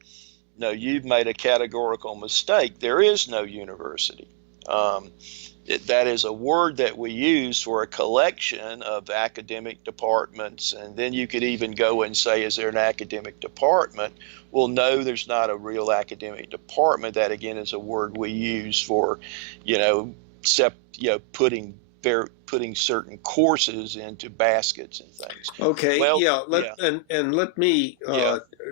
you've made a categorical mistake. There is no university. That is a word that we use for a collection of academic departments. And then you could even go and say, is there an academic department? Well, no, there's not a real academic department. That, again, is a word we use for, putting certain courses into baskets and things. Okay, let me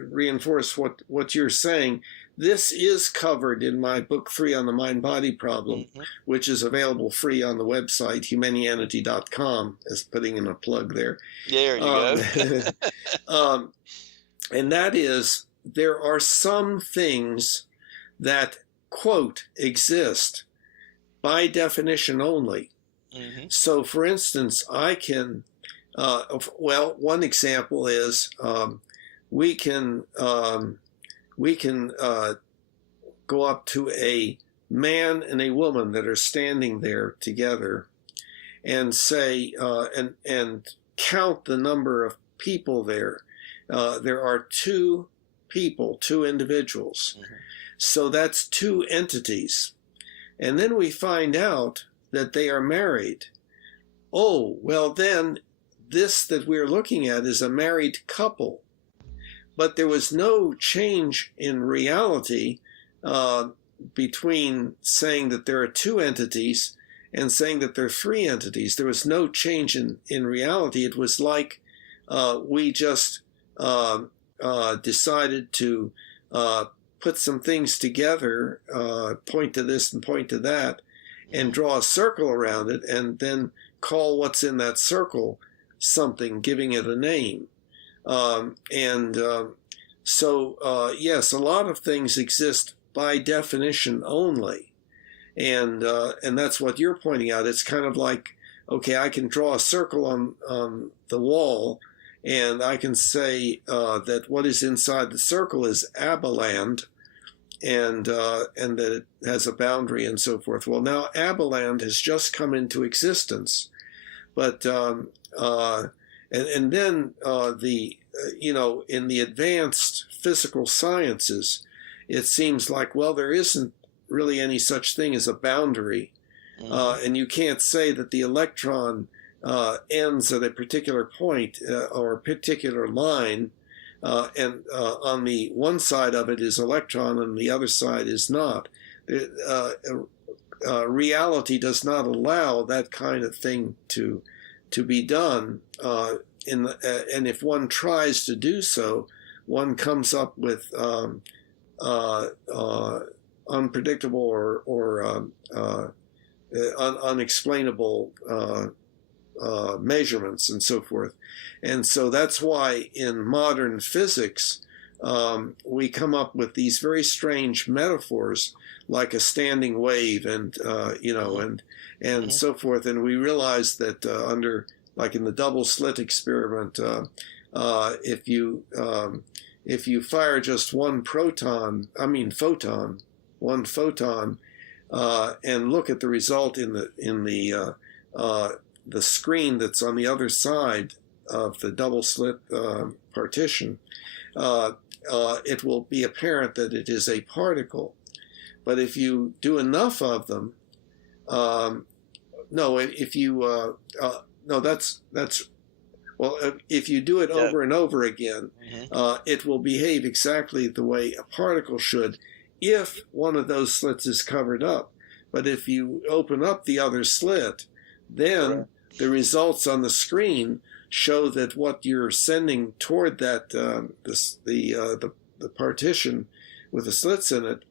reinforce what you're saying. This is covered in my book 3 on the mind-body problem, which is available free on the website, Humanianity.com, as putting in a plug there. There you go. And that is, there are some things that, quote, exist by definition only. So, for instance, I can, one example is we can go up to a man and a woman that are standing there together and say, and count the number of people there. There are 2 people, 2 individuals. So that's 2 entities. And then we find out that they are married. Oh, well then this that we're looking at is a married couple, but there was no change in reality between saying that there are two entities and saying that there are three entities. There was no change in reality. It was like we just decided to put some things together, point to this and point to that, and draw a circle around it, and then call what's in that circle something, giving it a name. So yes, a lot of things exist by definition only. And that's what you're pointing out. It's kind of like, okay, I can draw a circle on the wall, and I can say that what is inside the circle is Abaland, and that it has a boundary and so forth. Well, now Abaland has just come into existence, but then in the advanced physical sciences, it seems like, well, there isn't really any such thing as a boundary, and you can't say that the electron ends at a particular point or a particular line, and on the one side of it is electron and the other side is not. Reality does not allow that kind of thing to be done, and if one tries to do so, one comes up with unpredictable or unexplainable measurements and so forth. And so that's why in modern physics we come up with these very strange metaphors like a standing wave and so forth. And we realize that under, like in the double slit experiment, if you fire just one photon, and look at the result in the screen that's on the other side of the double slit partition, it will be apparent that it is a particle. But if you do enough of them, if you do it over and over again, it will behave exactly the way a particle should if one of those slits is covered up. But if you open up the other slit, then the results on the screen show that what you're sending toward that the partition with the slits in it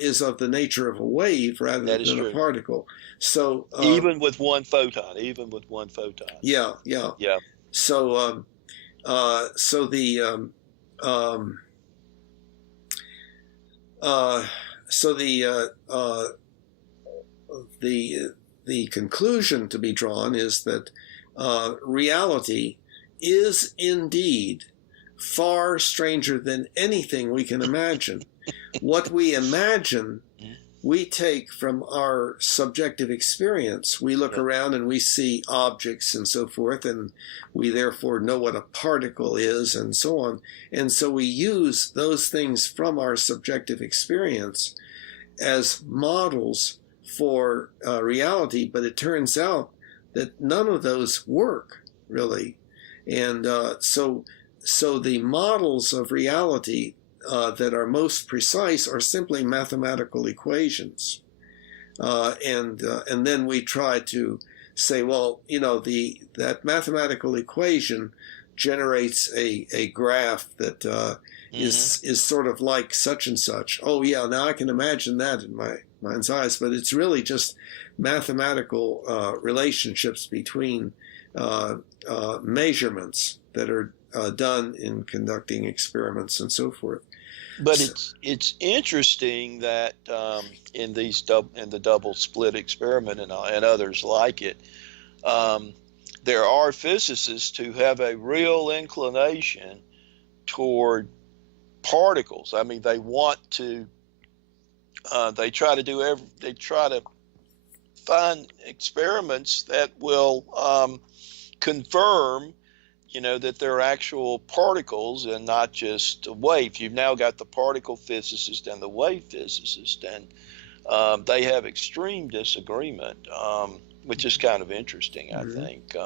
is of the nature of a wave rather than a particle. So even with one photon. Yeah. So the conclusion to be drawn is that reality is indeed far stranger than anything we can imagine. What we imagine, we take from our subjective experience. We look around and we see objects and so forth, and we therefore know what a particle is and so on. And so we use those things from our subjective experience as models for reality, but it turns out that none of those work, really. And so the models of reality that are most precise are simply mathematical equations. And then we try to say, well, that mathematical equation generates a graph that is sort of like such and such. Oh, yeah, now I can imagine that in my mind's eyes, but it's really just mathematical relationships between measurements that are done in conducting experiments and so forth. But it's interesting that in the double slit experiment and others like it, there are physicists who have a real inclination toward particles. I mean, they want to. They try to find experiments that will confirm, that they're actual particles and not just waves. You've now got the particle physicist and the wave physicist, and they have extreme disagreement, which is kind of interesting, I think.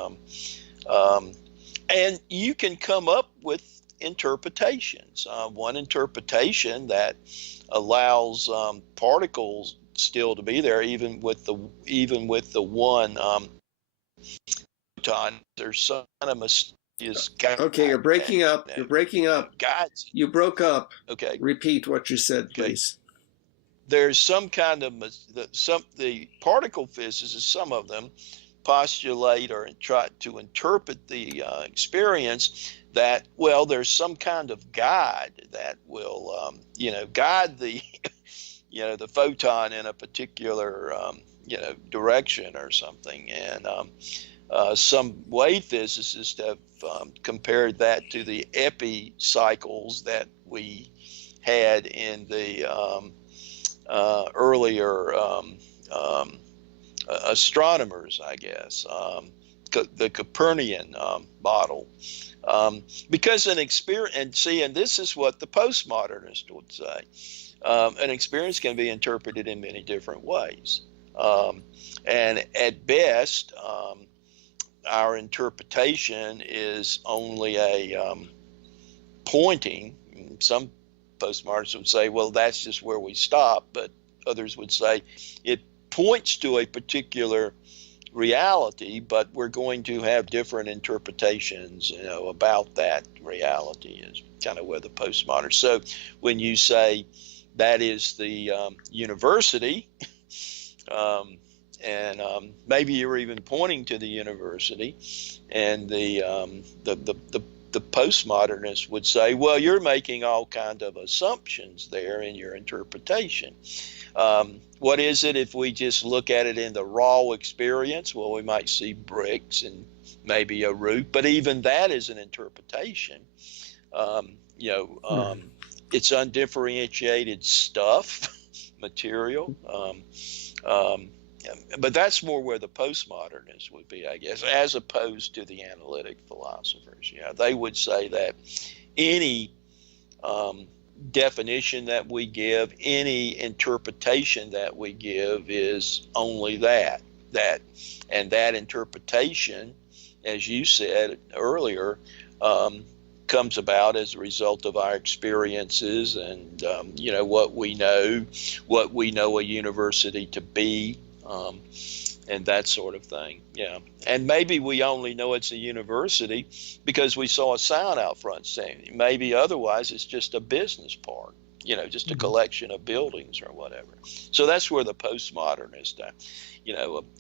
And you can come up with interpretations. One interpretation that allows particles still to be there, even with the one photon. There's some kind of mysterious guide. Okay, you're breaking up. You're breaking up. Guides. You broke up. Okay. Repeat what you said, Okay. please. There's some kind of the particle physicists, some of them postulate or try to interpret the experience that, well, there's some kind of guide that will guide the the photon in a particular direction or something. And some wave physicists have compared that to the epicycles that we had in the earlier astronomers, I guess, the Copernican model. Because an experience, and this is what the postmodernist would say, an experience can be interpreted in many different ways. And at best, our interpretation is only a pointing. Some postmodernists would say, well, that's just where we stop, but others would say it points to a particular reality, but we're going to have different interpretations, about that reality is kind of where the postmodern. So when you say that is the university, and maybe you're even pointing to the university, and the postmodernists would say, well, you're making all kind of assumptions there in your interpretation. What is it if we just look at it in the raw experience? Well, we might see bricks and maybe a roof, but even that is an interpretation. It's undifferentiated stuff, material. But that's more where the postmodernists would be, I guess, as opposed to the analytic philosophers. They would say that any definition that we give, any interpretation that we give is only that. And that interpretation, as you said earlier, comes about as a result of our experiences and, what we know a university to be. And that sort of thing. Yeah. And maybe we only know it's a university because we saw a sign out front saying it. Maybe otherwise it's just a business park, just a collection of buildings or whatever. So that's where the postmodernist,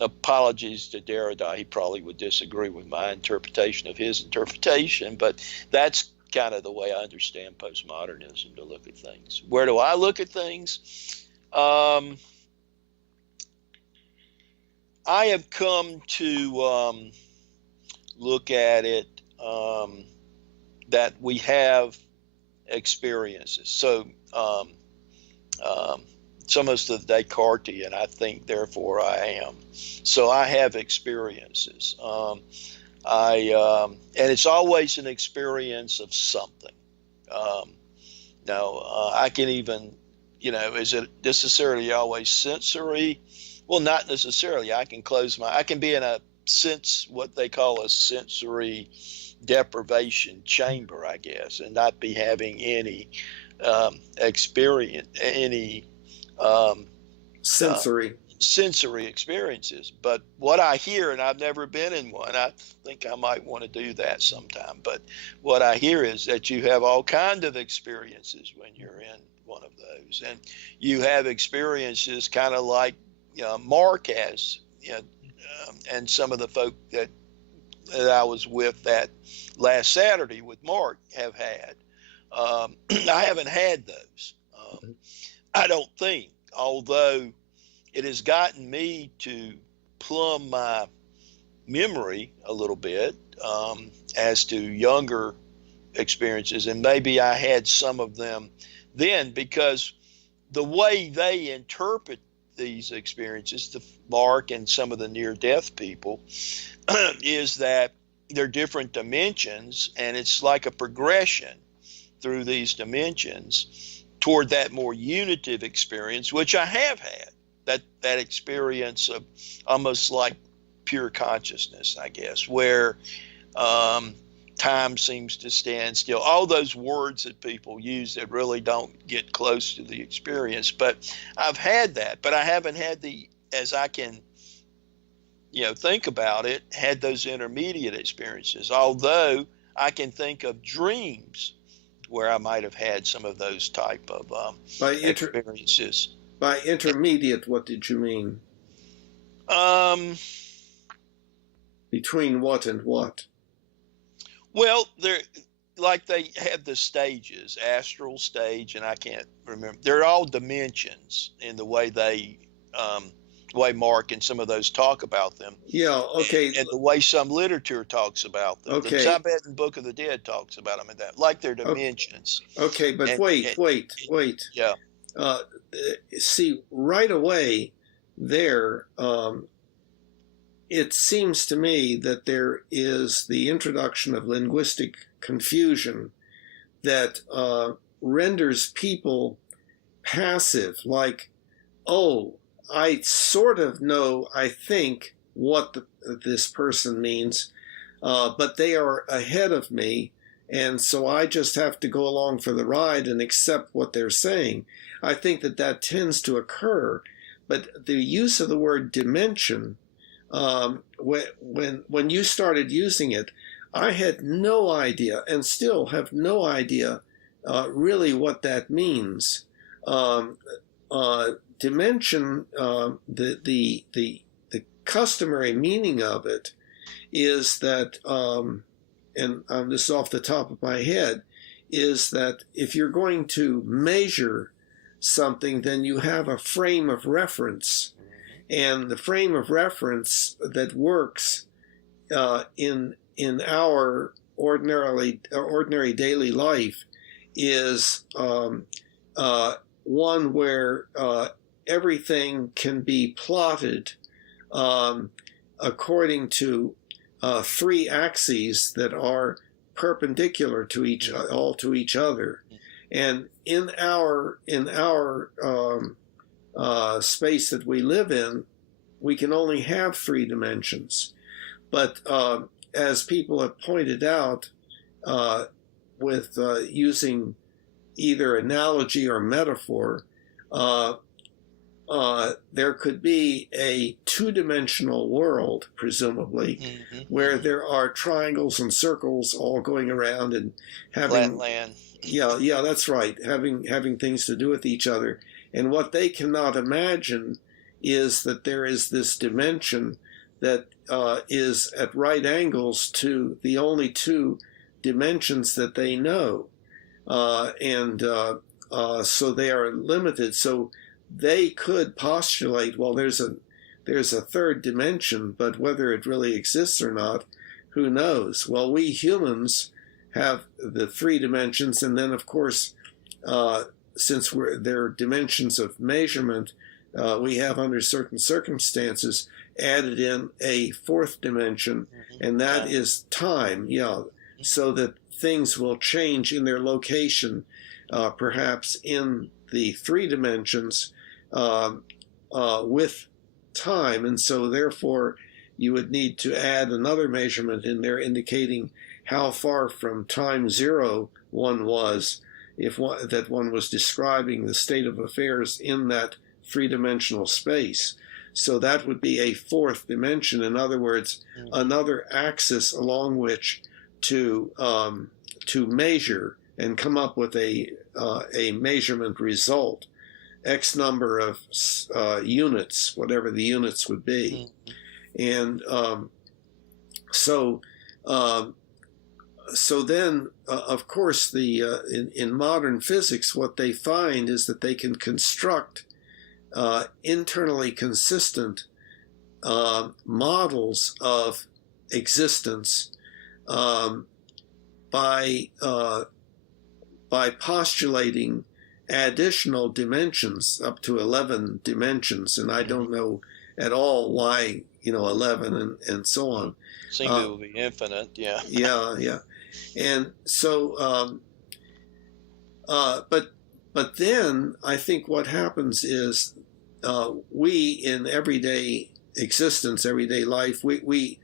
apologies to Derrida, he probably would disagree with my interpretation of his interpretation, but that's kind of the way I understand postmodernism, to look at things. Where do I look at things? I have come to look at it that we have experiences. So it's almost the Descartesian, I think, therefore I am. So I have experiences. And it's always an experience of something. I can even, is it necessarily always sensory? Well, not necessarily. I can be in a sense, what they call a sensory deprivation chamber, I guess, and not be having any experience, any sensory experiences. But what I hear, and I've never been in one, I think I might want to do that sometime, but what I hear is that you have all kinds of experiences when you're in one of those, and you have experiences kind of like Mark has, and some of the folk that I was with that last Saturday with Mark have had. I haven't had those. I don't think, although it has gotten me to plumb my memory a little bit as to younger experiences, and maybe I had some of them then, because the way they interpret these experiences, the Mark and some of the near-death people, is that they're different dimensions, and it's like a progression through these dimensions toward that more unitive experience, which I have had, that experience of almost like pure consciousness, I guess, where Time seems to stand still. All those words that people use that really don't get close to the experience. But I've had that, but I haven't had as I can, think about it, had those intermediate experiences. Although I can think of dreams where I might have had some of those type of experiences. By intermediate, what did you mean? Between what and what? Well, they have the stages, astral stage, and I can't remember. They're all dimensions in the way way Mark and some of those talk about them. Yeah, okay. And the way some literature talks about them. Okay. The Tibetan Book of the Dead talks about them and that, like they're dimensions. Okay, but wait. Yeah. See, right away there, it seems to me that there is the introduction of linguistic confusion that renders people passive, like, oh, I sort of know, I think, what this person means, but they are ahead of me, and so I just have to go along for the ride and accept what they're saying. I think that tends to occur, but the use of the word dimension, when you started using it, I had no idea, and still have no idea, really what that means. Dimension, the customary meaning of it is that, and this is off the top of my head, is that if you're going to measure something, then you have a frame of reference. And the frame of reference that works in our ordinary daily life is one where everything can be plotted according to three axes that are perpendicular to each other. And in our space that we live in, we can only have three dimensions. But as people have pointed out, with using either analogy or metaphor, there could be a two-dimensional world, presumably, where there are triangles and circles all going around and having flatland. Yeah, that's right. Having things to do with each other. And what they cannot imagine is that there is this dimension that is at right angles to the only two dimensions that they know. So they are limited. So they could postulate, well, there's a third dimension, but whether it really exists or not, who knows? Well, we humans have the three dimensions, and then, of course, since they're dimensions of measurement, we have, under certain circumstances, added in a fourth dimension, and that is time, so that things will change in their location, perhaps in the three dimensions, with time. And so, therefore, you would need to add another measurement in there indicating how far from time zero one was, that one was describing the state of affairs in that three-dimensional space. So that would be a fourth dimension. In other words, another axis along which to measure and come up with a measurement result, X number of units, whatever the units would be. And so then, of course, in modern physics, what they find is that they can construct internally consistent models of existence by postulating additional dimensions, up to 11 dimensions, and I don't know at all why 11 and so on. Seem to be infinite, yeah. Yeah. And so, but then I think what happens is we, in everyday existence, everyday life, we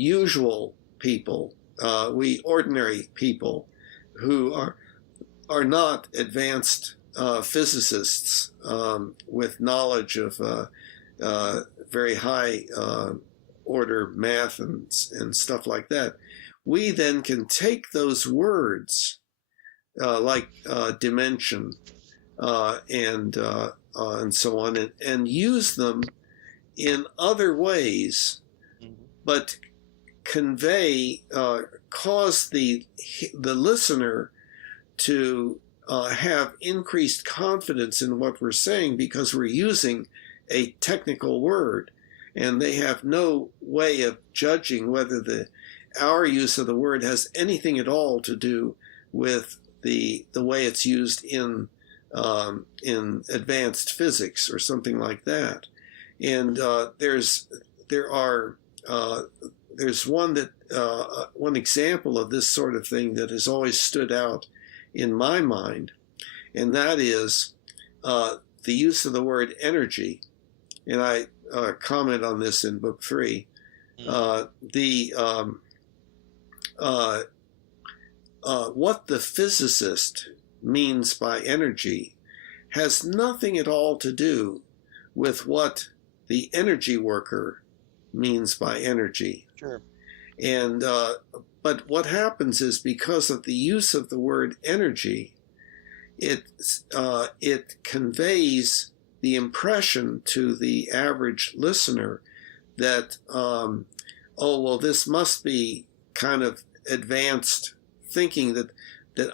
usual people, we ordinary people who are not advanced physicists with knowledge of very high order math and stuff like that. We then can take those words like dimension and so on and use them in other ways, but convey, cause the listener to have increased confidence in what we're saying because we're using a technical word, and they have no way of judging whether our use of the word has anything at all to do with the way it's used in advanced physics or something like that. And there's one example of this sort of thing that has always stood out in my mind, and that is the use of the word energy. And I comment on this in book 3. What the physicist means by energy has nothing at all to do with what the energy worker means by energy. Sure. And but what happens is, because of the use of the word energy, it conveys the impression to the average listener that oh, well, this must be kind of advanced thinking that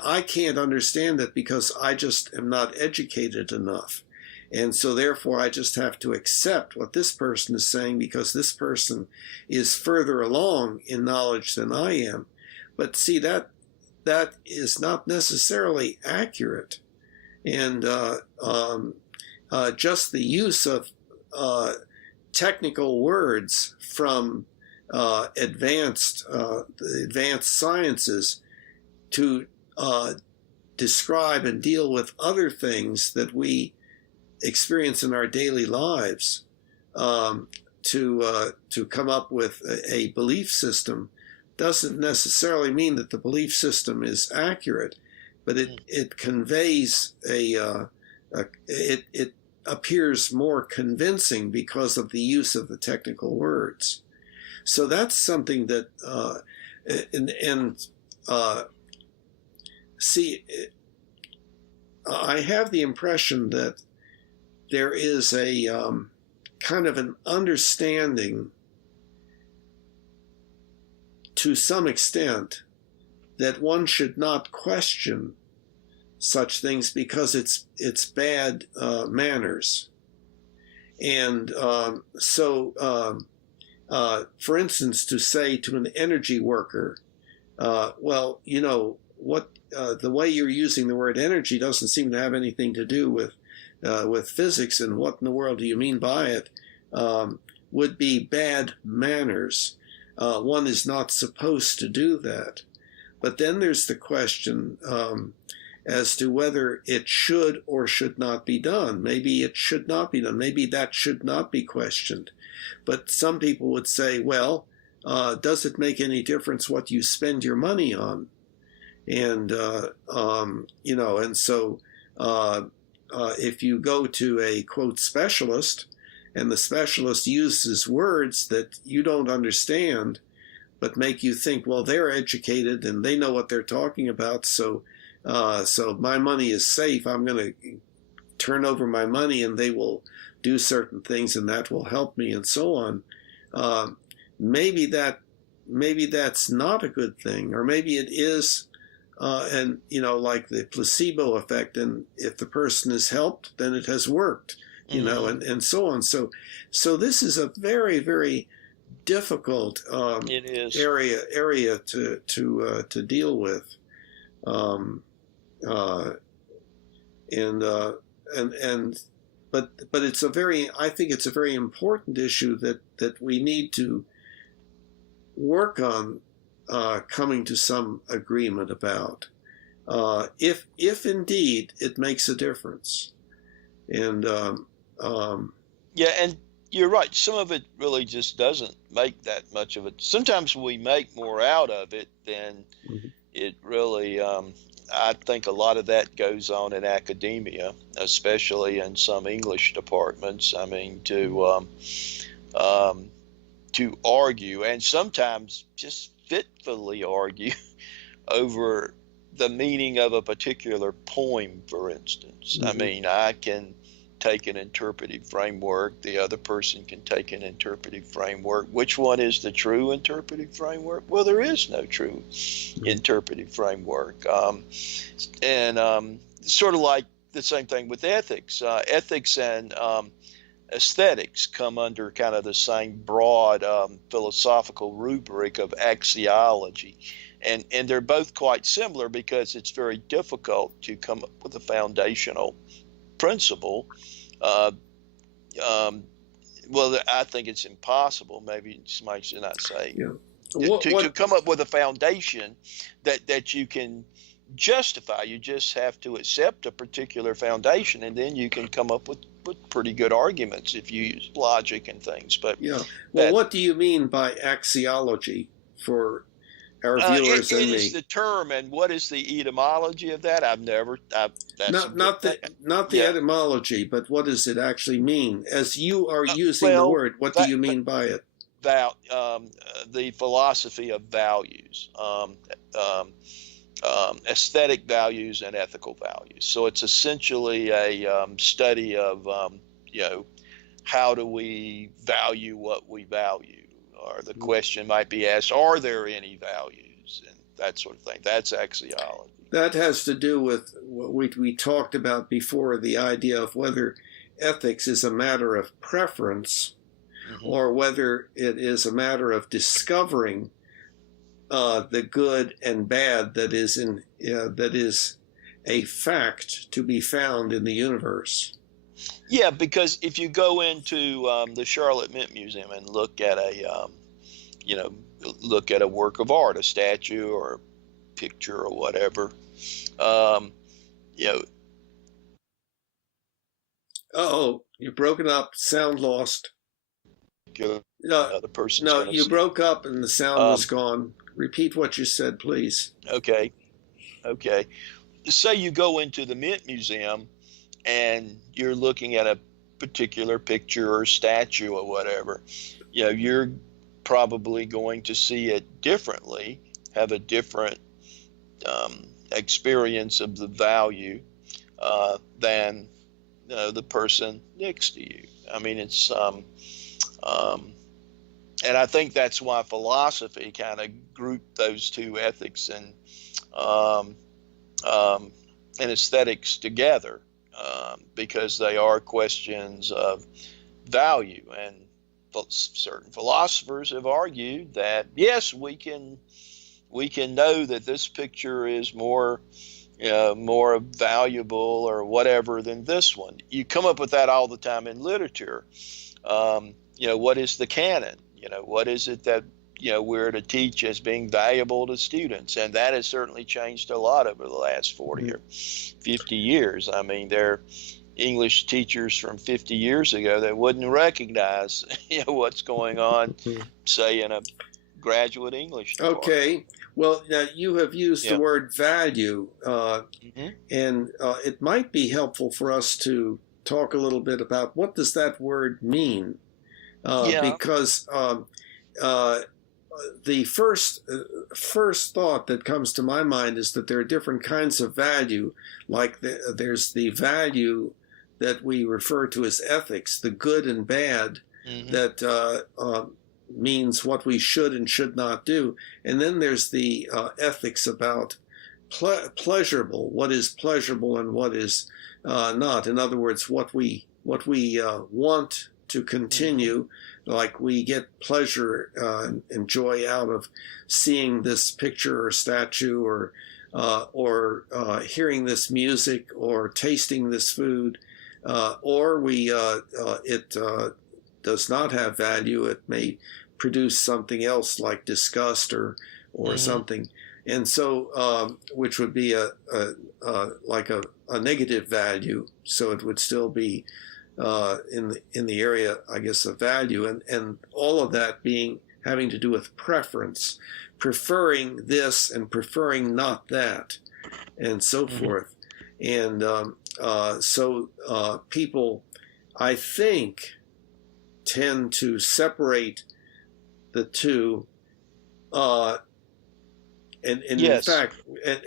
I can't understand it because I just am not educated enough. And so therefore I just have to accept what this person is saying because this person is further along in knowledge than I am. But see, that is not necessarily accurate. And just the use of technical words from the advanced sciences to describe and deal with other things that we experience in our daily lives, to come up with a belief system doesn't necessarily mean that the belief system is accurate, but it conveys it appears more convincing because of the use of the technical words. So that's something that see, I have the impression that there is a kind of an understanding to some extent that one should not question such things because it's bad manners. And for instance, to say to an energy worker, well, you know, what the way you're using the word energy doesn't seem to have anything to do with physics, and what in the world do you mean by it, would be bad manners. One is not supposed to do that. But then there's the question as to whether it should or should not be done. Maybe it should not be done. Maybe that should not be questioned. But some people would say, well, does it make any difference what you spend your money on? And, you know, and so if you go to a, quote, specialist, and the specialist uses words that you don't understand, but make you think, well, they're educated and they know what they're talking about, so my money is safe. I'm going to turn over my money and they will do certain things and that will help me, and so on. Maybe that's not a good thing, or maybe it is, and, you know, like the placebo effect, and if the person is helped, then it has worked, you know, and so on. So this is a very, very difficult it is. area to deal with, but it's I think it's a very important issue that we need to work on coming to some agreement about, if indeed it makes a difference. And yeah, and you're right. Some of it really just doesn't make that much of it. Sometimes we make more out of it than Mhm. it really. I think a lot of that goes on in academia, especially in some English departments. I mean, to argue and sometimes just fitfully argue over the meaning of a particular poem, for instance. I mean, I can take an interpretive framework, the other person can take an interpretive framework. Which one is the true interpretive framework? Well, there is no true interpretive framework. And sort of like the same thing with ethics. Ethics and aesthetics come under kind of the same broad philosophical rubric of axiology. And they're both quite similar because it's very difficult to come up with a foundational principle. Well, I think it's impossible. Maybe somebody should not say to come up with a foundation that you can justify. You just have to accept a particular foundation, and then you can come up with pretty good arguments if you use logic and things. But well, what do you mean by axiology for our viewers and me? It is the term, and what is the etymology of that? I've never. Not the etymology, but what does it actually mean? As you are using the word, what do you mean by it? The philosophy of values, aesthetic values and ethical values. So it's essentially a study of, how do we value what we value? Or the question might be asked, are there any values? And that sort of thing. That's axiology. That has to do with what we talked about before, the idea of whether ethics is a matter of preference or whether it is a matter of discovering the good and bad that is a fact to be found in the universe. Yeah, because if you go into the Charlotte Mint Museum and look at a work of art, a statue or a picture or whatever, you've broken up. Sound lost. The person's no, you broke up and the sound was gone. Repeat what you said, please. Okay. Say you go into the Mint Museum and you're looking at a particular picture or statue or whatever. You're probably going to see it differently, have a different experience of the value than the person next to you. I mean, it's and I think that's why philosophy kind of grouped those two, ethics and aesthetics, together, because they are questions of value. And certain philosophers have argued that yes, we can know that this picture is more valuable or whatever than this one. You come up with that all the time in literature. What is the canon? What is it that we're to teach as being valuable to students? And that has certainly changed a lot over the last 40 or 50 years. I mean, there are English teachers from 50 years ago that wouldn't recognize what's going on, say, in a graduate English department. Okay. Well, now you have used the word value, and it might be helpful for us to talk a little bit about what does that word mean? Because the first thought that comes to my mind is that there are different kinds of value. Like there's the value that we refer to as ethics, the good and bad, that means what we should and should not do. And then there's the ethics about pleasurable, what is pleasurable and what is not. In other words, what we want to continue, like we get pleasure and joy out of seeing this picture or statue or hearing this music or tasting this food, or it does not have value. It may produce something else like disgust or something, and so which would be like a negative value. So it would still be in the area, I guess, of value, and all of that having to do with preference, preferring this and preferring not that, and so forth. And so people, I think, tend to separate the two, and Yes. in fact,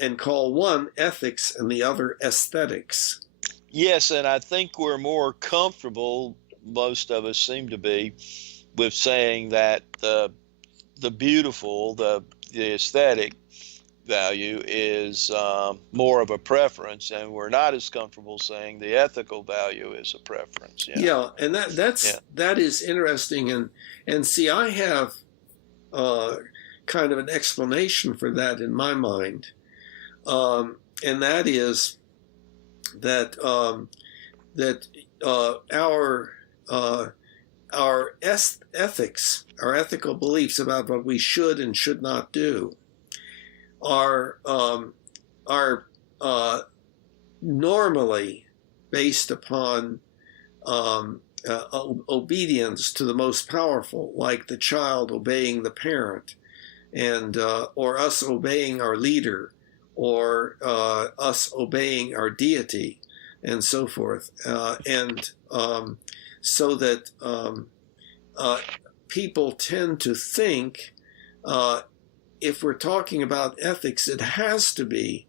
and call one ethics and the other aesthetics. Yes, and I think we're more comfortable, most of us seem to be, with saying that the beautiful, the aesthetic value is more of a preference, and we're not as comfortable saying the ethical value is a preference. Yeah, and that is interesting, and see, I have kind of an explanation for that in my mind, and that is that our ethics, our ethical beliefs about what we should and should not do, are normally based upon obedience to the most powerful, like the child obeying the parent, and or us obeying our leader, or us obeying our deity, and so forth. And so that people tend to think, if we're talking about ethics, it has to be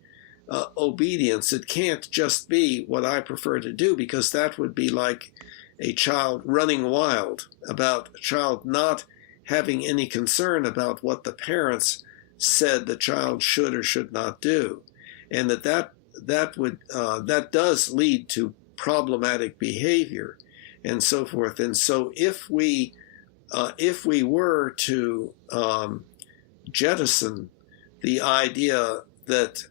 obedience. It can't just be what I prefer to do, because that would be like a child running wild, about a child not having any concern about what the parents said the child should or should not do, and that does lead to problematic behavior, and so forth. And so if we were to jettison the idea that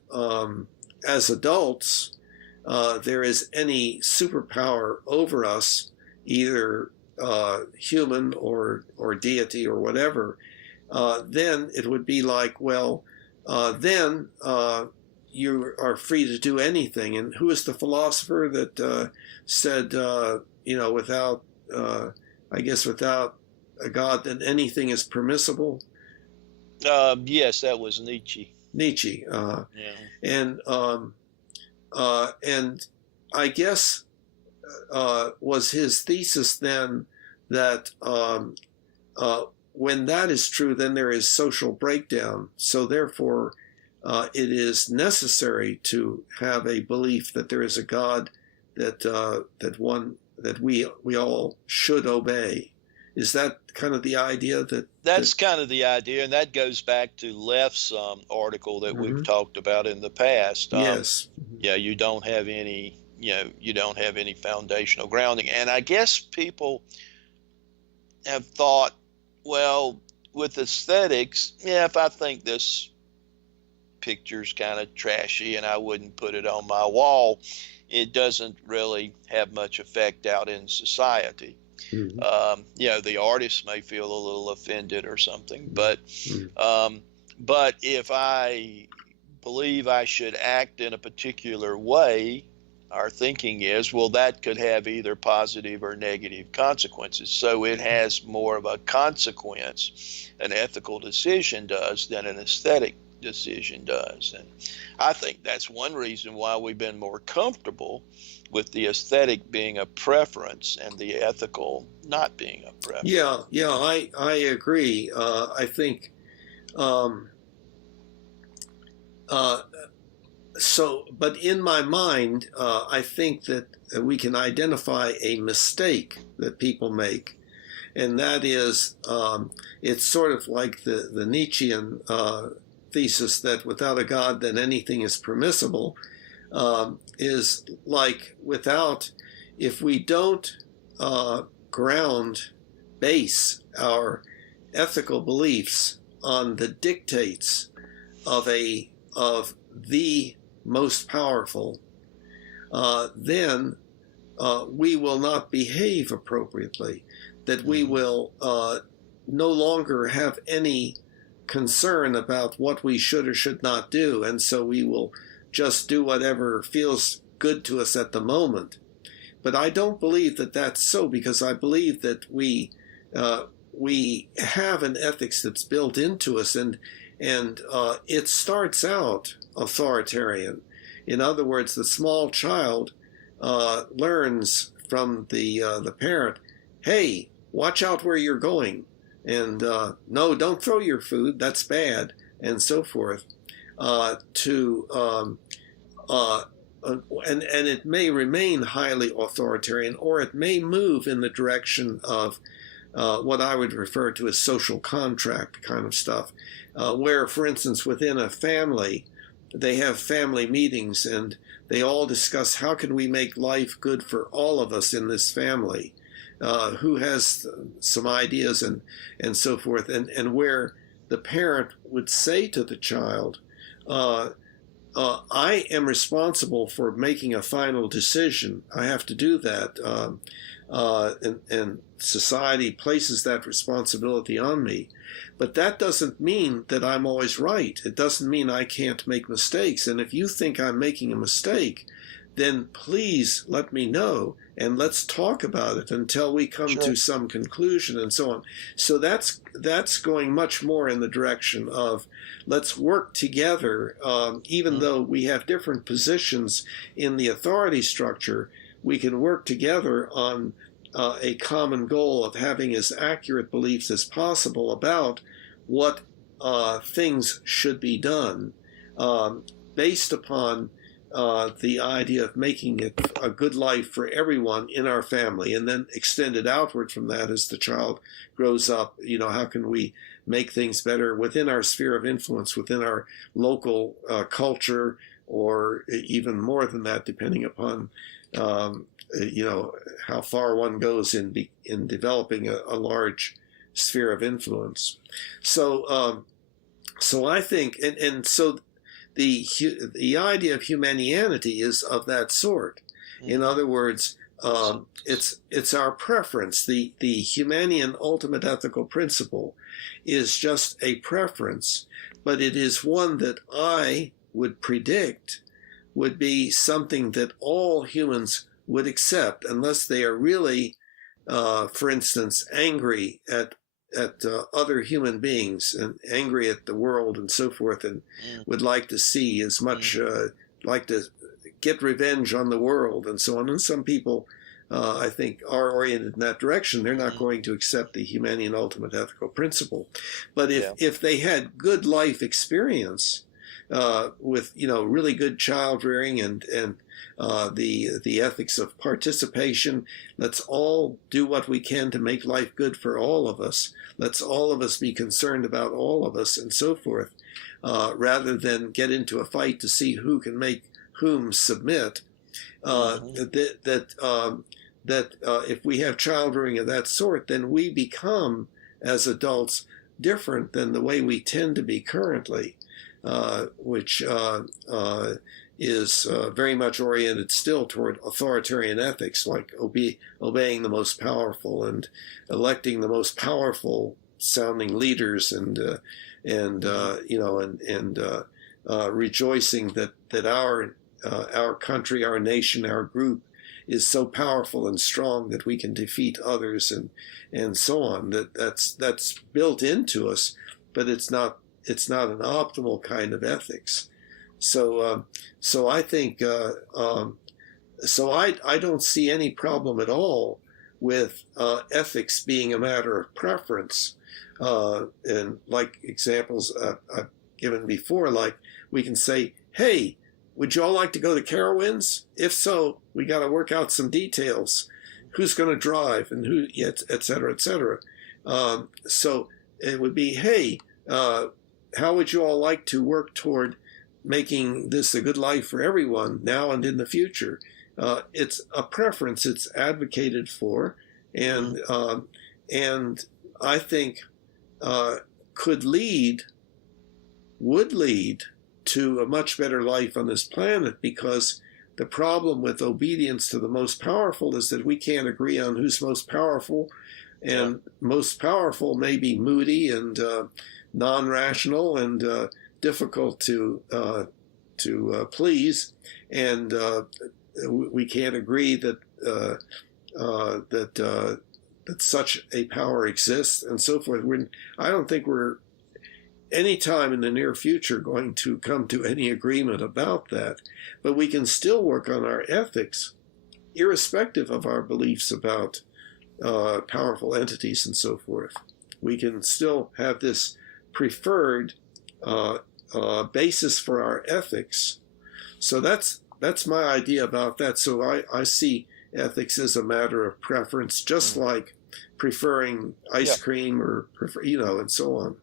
as adults there is any superpower over us, either human or deity or whatever, then it would be like, well, then you are free to do anything. And who is the philosopher that said, without a God, then anything is permissible? Yes, that was Nietzsche. Yeah. And I guess was his thesis then that when that is true, then there is social breakdown. So therefore, it is necessary to have a belief that there is a God that we all should obey. Is that kind of the idea? That's kind of the idea, and that goes back to Left's article that we've talked about in the past. Yes. Yeah, you don't have any foundational grounding, and I guess people have thought, well, with aesthetics, if I think this picture's kind of trashy and I wouldn't put it on my wall, it doesn't really have much effect out in society. The artist may feel a little offended or something, but if I believe I should act in a particular way, our thinking is, well, that could have either positive or negative consequences. So it has more of a consequence, an ethical decision does, than an aesthetic decision does. And I think that's one reason why we've been more comfortable with the aesthetic being a preference and the ethical not being a preference. Yeah, I agree. I think but in my mind, I think that we can identify a mistake that people make, and that is, it's sort of like the Nietzschean thesis that without a God, then anything is permissible, is like if we don't base our ethical beliefs on the dictates of the most powerful, then we will not behave appropriately, that we will no longer have any concern about what we should or should not do, and so we will just do whatever feels good to us at the moment. But I don't believe that that's so, because I believe that we have an ethics that's built into us, and it starts out authoritarian. In other words, the small child learns from the parent, hey, watch out where you're going, and no, don't throw your food, that's bad, and so forth. And it may remain highly authoritarian, or it may move in the direction of what I would refer to as social contract kind of stuff, where, for instance, within a family, they have family meetings and they all discuss how can we make life good for all of us in this family, who has some ideas and so forth, and where the parent would say to the child, I am responsible for making a final decision. I have to do that. And society places that responsibility on me. But that doesn't mean that I'm always right. It doesn't mean I can't make mistakes. And if you think I'm making a mistake, then please let me know, and let's talk about it until we come to some conclusion, and so on. So that's going much more in the direction of let's work together, even though we have different positions in the authority structure. We can work together on a common goal of having as accurate beliefs as possible about what things should be done, based upon the idea of making it a good life for everyone in our family, and then extended outward from that as the child grows up. How can we make things better within our sphere of influence, within our local culture, or even more than that, depending upon how far one goes in developing a large sphere of influence. So I think, and so the idea of humanianity is of that sort. In other words, it's our preference. The Humanian ultimate ethical principle is just a preference, but it is one that I would predict would be something that all humans would accept, unless they are really, for instance, angry at other human beings and angry at the world and so forth, and would like to see as much, like to get revenge on the world and so on. And some people, I think, are oriented in that direction. They're not going to accept the Humanian ultimate ethical principle. But if they had good life experience, with really good child rearing and the ethics of participation, let's all do what we can to make life good for all of us. Let's all of us be concerned about all of us and so forth, rather than get into a fight to see who can make whom submit. If we have child rearing of that sort, then we become, as adults, different than the way we tend to be currently. Which is very much oriented still toward authoritarian ethics, like obeying the most powerful and electing the most powerful sounding leaders, and rejoicing that our country, our nation, our group is so powerful and strong that we can defeat others, and so on. That's built into us, but it's not an optimal kind of ethics. So I think, so I don't see any problem at all with ethics being a matter of preference. And like examples I've given before, like we can say, hey, would you all like to go to Carowinds? If so, we got to work out some details. Who's going to drive and who, et cetera, et cetera. So it would be, hey, how would you all like to work toward making this a good life for everyone now and in the future? It's a preference. It's advocated for, and I think would lead to a much better life on this planet, because the problem with obedience to the most powerful is that we can't agree on who's most powerful, and most powerful may be moody and non-rational and difficult to please, and we can't agree that that such a power exists and so forth. I don't think we're anytime in the near future going to come to any agreement about that, but we can still work on our ethics, irrespective of our beliefs about powerful entities and so forth. We can still have this preferred basis for our ethics. So that's my idea about that. So I see ethics as a matter of preference, just like preferring ice cream or and so on.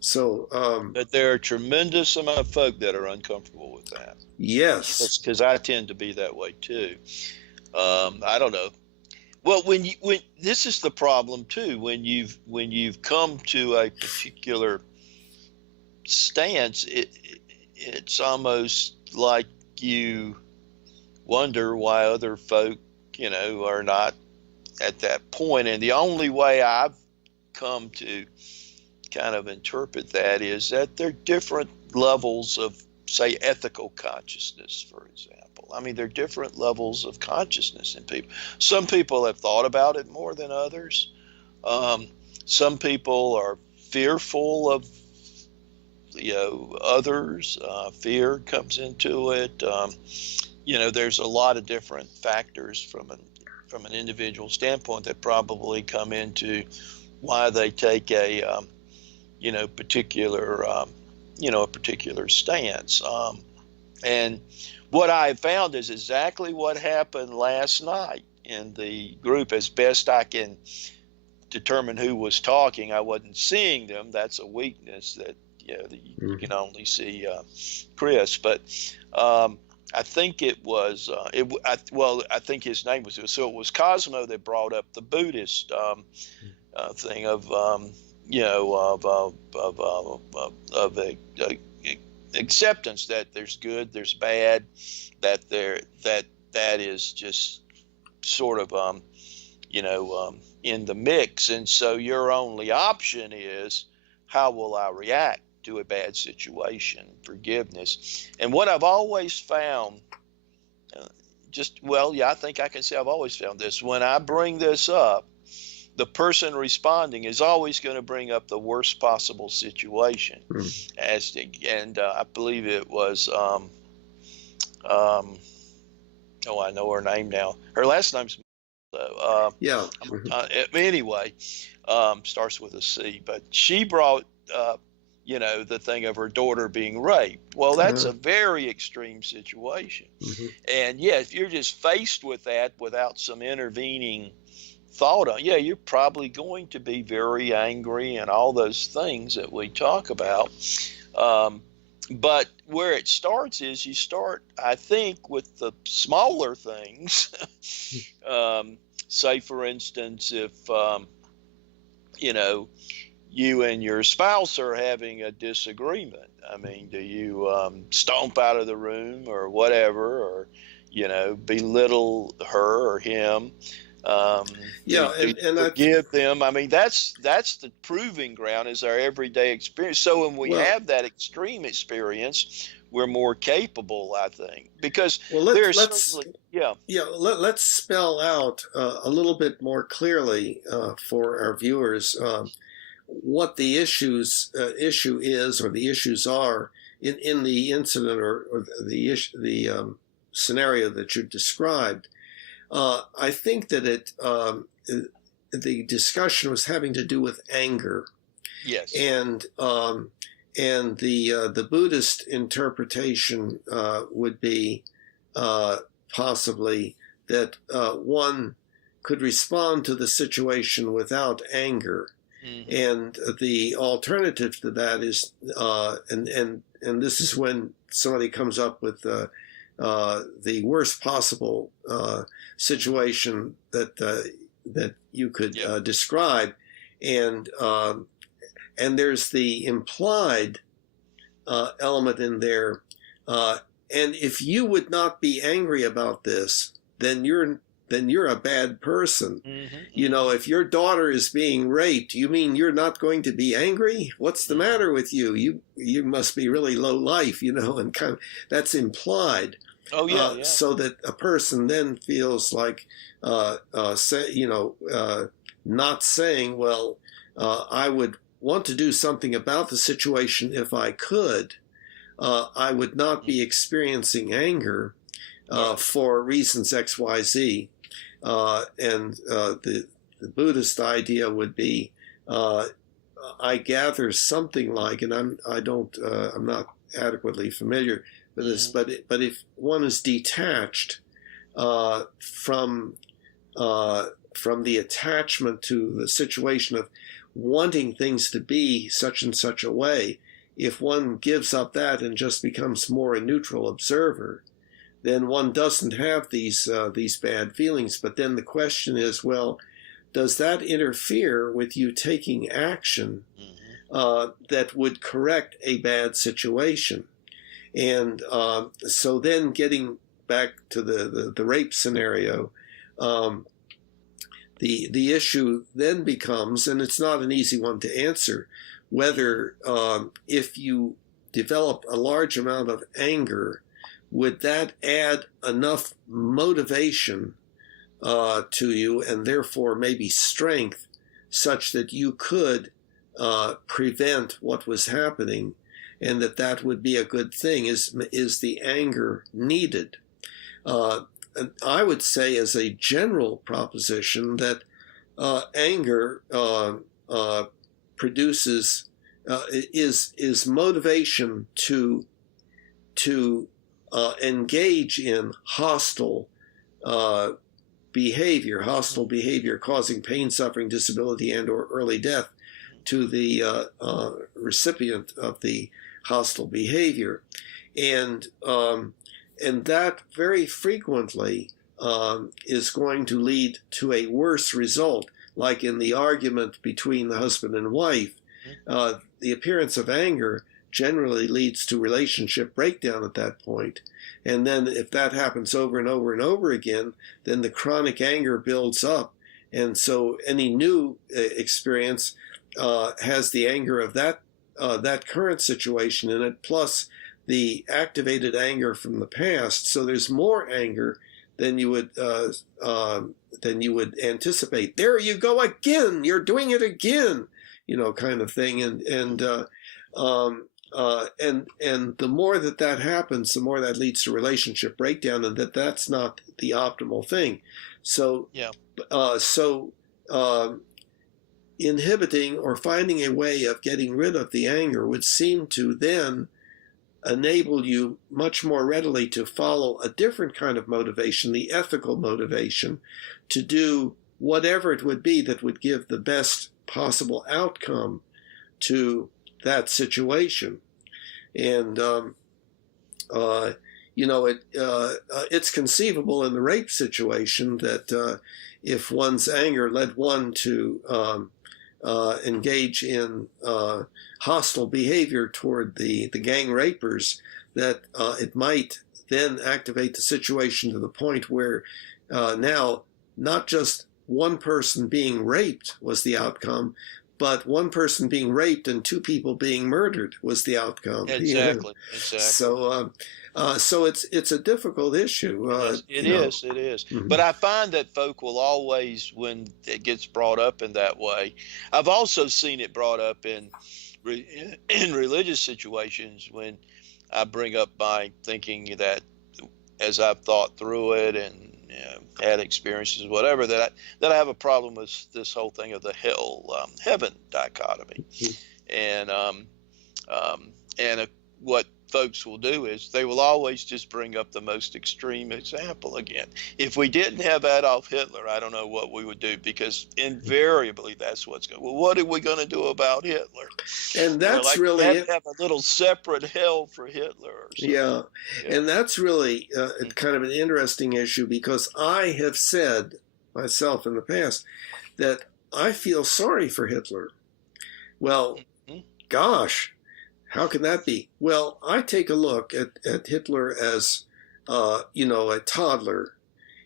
So, but there are a tremendous amount of folk that are uncomfortable with that. Yes, because I tend to be that way too. I don't know. Well, when this is the problem too, when you've come to a particular stance, it's almost like you wonder why other folk, are not at that point. And the only way I've come to kind of interpret that is that there are different levels of, say, ethical consciousness, for example. I mean, there are different levels of consciousness in people. Some people have thought about it more than others. Some people are fearful of others. Fear comes into it. There's a lot of different factors from an individual standpoint that probably come into why they take a particular stance. And what I found is exactly what happened last night in the group. As best I can determine who was talking, I wasn't seeing them. That's a weakness that you can only see Chris. But I think it was I think his name was, so it was Cosmo that brought up the Buddhist thing of acceptance that there's good, there's bad, that is just sort of in the mix. And so your only option is, how will I react to a bad situation? Forgiveness. And what I've always found, I think I can say I've always found this: when I bring this up, the person responding is always going to bring up the worst possible situation. I believe it was, I know her name now. Her last name's anyway, starts with a C. But she brought up, the thing of her daughter being raped. Well, that's a very extreme situation. And if you're just faced with that without some intervening thought on, you're probably going to be very angry and all those things that we talk about. But where it starts is you start, I think, with the smaller things. Say, for instance, if, you and your spouse are having a disagreement. I mean, do you stomp out of the room or whatever, or, belittle her or him? And forgive them. I mean, that's the proving ground, is our everyday experience. So when we have that extreme experience, we're more capable, I think, because let's spell out a little bit more clearly for our viewers what the issue is, or the issues are in the incident or the scenario that you described. I think that the discussion was having to do with anger. Yes. And the Buddhist interpretation would be possibly that one could respond to the situation without anger. And the alternative to that is, and this is when somebody comes up with the worst possible situation that you could describe, and there's the implied element in there. And if you would not be angry about this, then you're a bad person. If your daughter is being raped, you mean you're not going to be angry? What's the matter with you? You must be really low life, and kind of that's implied. Oh yeah, yeah. So that a person then feels like, not saying, well, I would want to do something about the situation if I could. I would not be experiencing anger for reasons X, Y, Z. And the Buddhist idea would be, I gather something like, and I'm not adequately familiar with this, but if one is detached from the attachment to the situation of wanting things to be such and such a way, if one gives up that and just becomes more a neutral observer, then one doesn't have these bad feelings. But then the question is, well, does that interfere with you taking action that would correct a bad situation? And so then getting back to the rape scenario, the issue then becomes, and it's not an easy one to answer, whether if you develop a large amount of anger, would that add enough motivation to you, and therefore maybe strength, such that you could prevent what was happening, and that would be a good thing? Is the anger needed? I would say, as a general proposition, that anger produces is motivation to engage in hostile behavior causing pain, suffering, disability, and/or early death to the recipient of the hostile behavior, and that very frequently is going to lead to a worse result. Like in the argument between the husband and wife, the appearance of anger generally leads to relationship breakdown at that point. And then if that happens over and over and over again, then the chronic anger builds up. And so any new experience has the anger of that current situation in it, plus the activated anger from the past. So there's more anger than you would anticipate. There you go again. You're doing it again, kind of thing. And the more that happens, the more that leads to relationship breakdown, and that's not the optimal thing. So inhibiting or finding a way of getting rid of the anger would seem to then enable you much more readily to follow a different kind of motivation, the ethical motivation, to do whatever it would be that would give the best possible outcome to that situation. And it's conceivable in the rape situation that if one's anger led one to engage in hostile behavior toward the gang rapers, that it might then activate the situation to the point where now not just one person being raped was the outcome, but one person being raped and two people being murdered was the outcome. Exactly. So it's a difficult issue. It is. Mm-hmm. But I find that folk will always, when it gets brought up in that way, I've also seen it brought up in religious situations when I bring up my thinking that, as I've thought through it and had experiences, whatever, that I have a problem with this whole thing of the hell heaven dichotomy, and what folks will do is they will always just bring up the most extreme example again. If we didn't have Adolf Hitler, I don't know what we would do, because invariably that's what's going. Well, what are we going to do about Hitler? And that's really have a little separate hell for Hitler. Or something. Yeah, and that's really kind of an interesting issue, because I have said myself in the past that I feel sorry for Hitler. Well, gosh. How can that be? Well, I take a look at Hitler as, a toddler.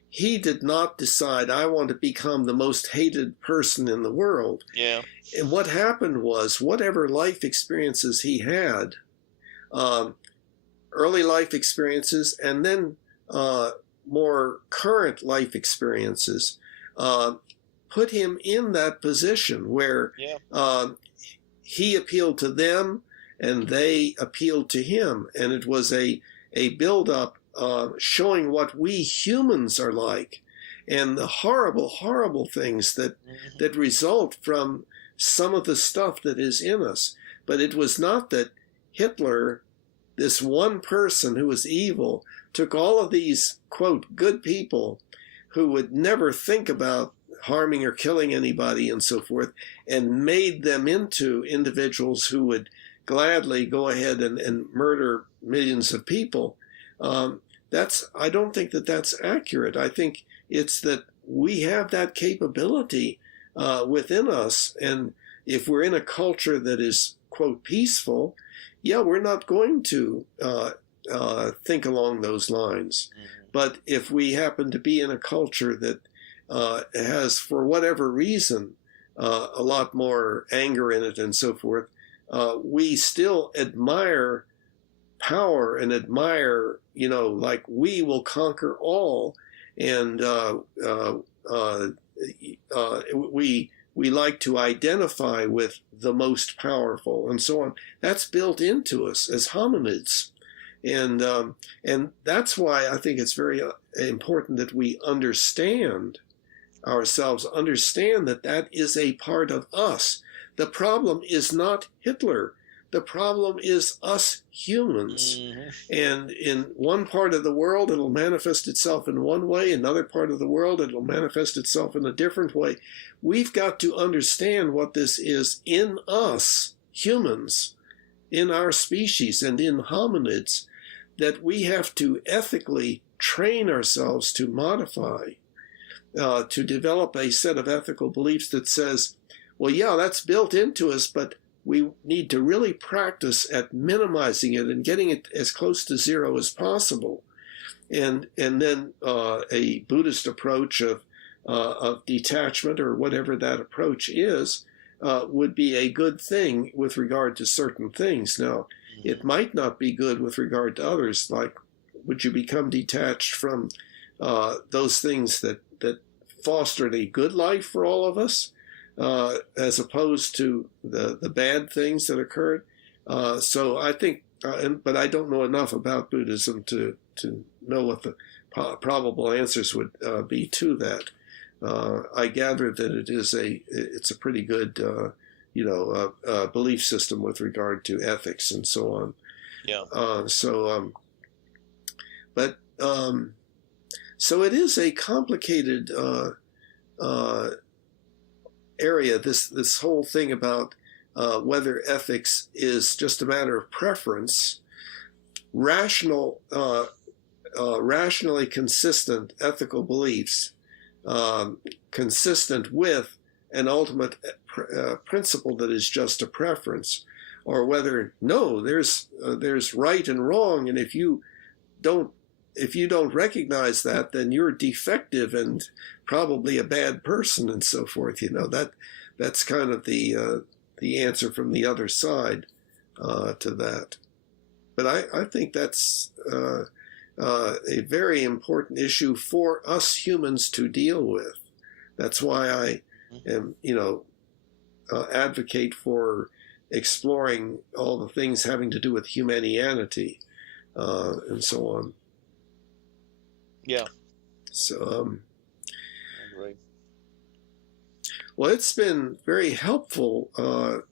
He did not decide, I want to become the most hated person in the world. Yeah. And what happened was, whatever life experiences he had, early life experiences, and then more current life experiences put him in that position where Yeah. he appealed to them and they appealed to him. And it was a build-up showing what we humans are like and the horrible, horrible things that result from some of the stuff that is in us. But it was not that Hitler, this one person who was evil, took all of these, quote, good people who would never think about harming or killing anybody and so forth, and made them into individuals who would gladly go ahead and murder millions of people. I don't think that that's accurate. I think it's that we have that capability within us. And if we're in a culture that is, quote, peaceful, yeah, we're not going to think along those lines. But if we happen to be in a culture that has, for whatever reason, a lot more anger in it and so forth, we still admire power and admire, like we will conquer all. And we like to identify with the most powerful and so on. That's built into us as hominids. And that's why I think it's very important that we understand ourselves, understand that that is a part of us. The problem is not Hitler. The problem is us humans. And in one part of the world, it'll manifest itself in one way. Another part of the world, it'll manifest itself in a different way. We've got to understand what this is in us, humans, in our species and in hominids, that we have to ethically train ourselves to modify, to develop a set of ethical beliefs that says, well, yeah, that's built into us, but we need to really practice at minimizing it and getting it as close to zero as possible. And then a Buddhist approach of detachment, or whatever that approach is, would be a good thing with regard to certain things. Now, it might not be good with regard to others. Like, would you become detached from those things that fostered a good life for all of us, as opposed to the bad things that occurred? So I think, but I don't know enough about Buddhism to know what the probable answers would be to that. I gather that it's a pretty good belief system with regard to ethics and so on. Yeah. So it is a complicated area. This whole thing about whether ethics is just a matter of preference, rationally consistent ethical beliefs, consistent with an ultimate principle that is just a preference, or whether there's right and wrong, and if you don't recognize that, then you're defective and probably a bad person and so forth. That's kind of the answer from the other side to that. But I think that's a very important issue for us humans to deal with. That's why I am, advocate for exploring all the things having to do with humanianity and so on. Yeah. So, Right. well, it's been very helpful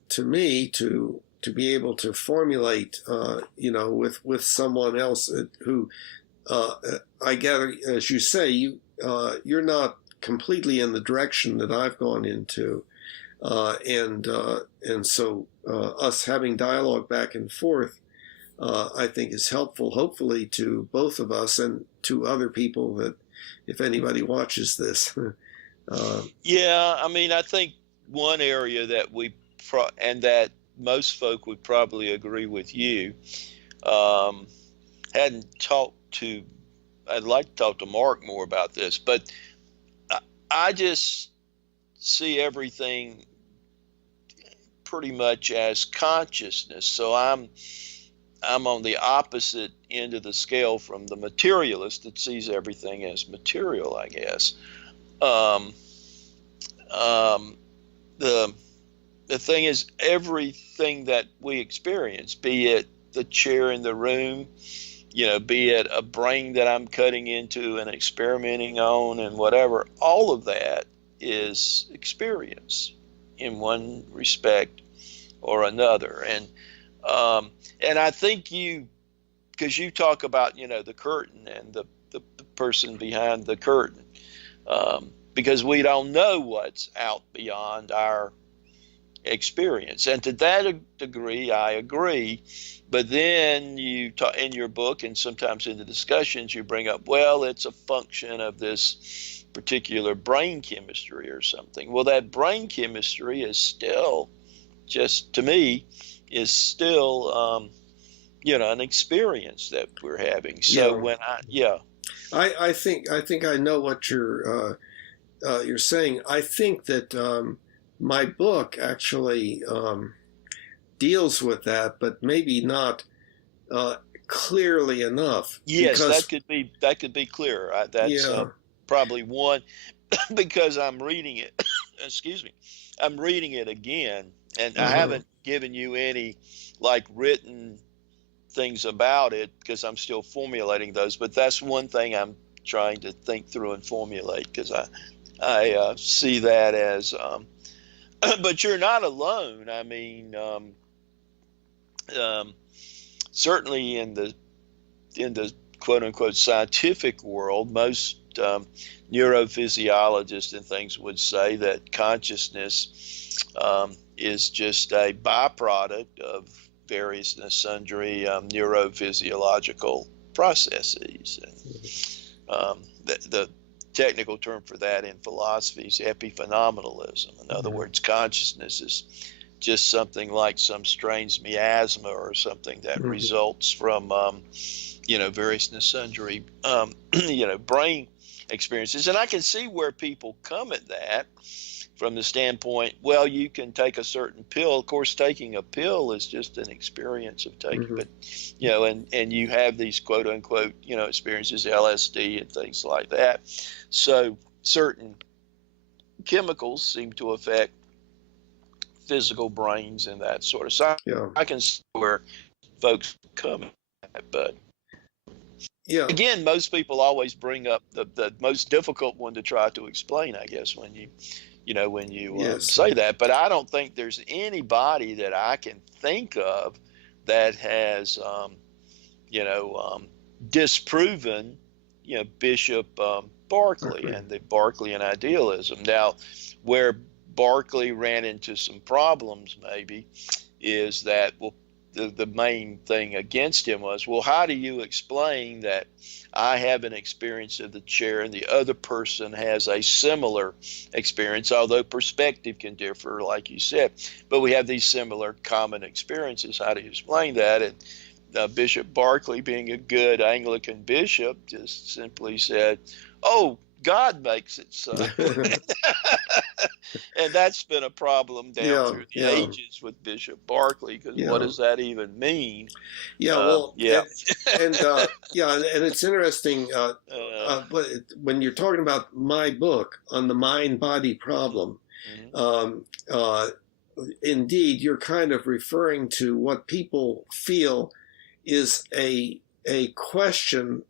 to me to be able to formulate, with someone else who, I gather, as you say, you're not completely in the direction that I've gone into, and so us having dialogue back and forth, I think is helpful, hopefully, to both of us and to other people that, if anybody watches this. Yeah, I mean, I think one area that and that most folk would probably agree with you, hadn't talked to, I'd like to talk to Mark more about this, but I just see everything pretty much as consciousness. So I'm I'm on the opposite end of the scale from the materialist that sees everything as material, I guess. Um, um, the the thing is, everything that we experience, be it the chair in the room, be it a brain that I'm cutting into and experimenting on and whatever, all of that is experience in one respect or another. And I think because you talk about, the curtain and the person behind the curtain, because we don't know what's out beyond our experience. And to that degree, I agree. But then you talk in your book, and sometimes in the discussions, you bring up, well, it's a function of this particular brain chemistry or something. Well, that brain chemistry is still, just to me, is still, an experience that we're having. So I think I know what you're saying. I think that my book actually deals with that, but maybe not clearly enough. Yes, that could be clearer. That's probably one, because I'm reading it. Excuse me, I'm reading it again, and I haven't given you any written things about it because I'm still formulating those. But that's one thing I'm trying to think through and formulate, because I see that as. But you're not alone. I mean, certainly in the quote unquote scientific world, most neurophysiologists and things would say that consciousness is just a byproduct of various and sundry neurophysiological processes. And the technical term for that in philosophy is epiphenomenalism. In other words, consciousness is just something like some strange miasma or something that results from, various and sundry, brain experiences. And I can see where people come at that from the standpoint, well, you can take a certain pill. Of course, taking a pill is just an experience of taking, but, and you have these quote unquote, experiences, LSD and things like that. So certain chemicals seem to affect physical brains and that sort of stuff. I can see where folks come at, but again, most people always bring up the most difficult one to try to explain, I guess, when you say that. But I don't think there's anybody that I can think of that has, disproven, Bishop Berkeley and the Berkeleyan idealism. Now, where Berkeley ran into some problems maybe is that, well, the main thing against him was, well, how do you explain that I have an experience of the chair and the other person has a similar experience, although perspective can differ, like you said, but we have these similar common experiences. How do you explain that? And Bishop Berkeley, being a good Anglican bishop, just simply said, oh, God makes it so. And that's been a problem down through the ages with Bishop Berkeley, because what does that even mean? And it's interesting when you're talking about my book on the mind-body problem. Indeed, you're kind of referring to what people feel is a question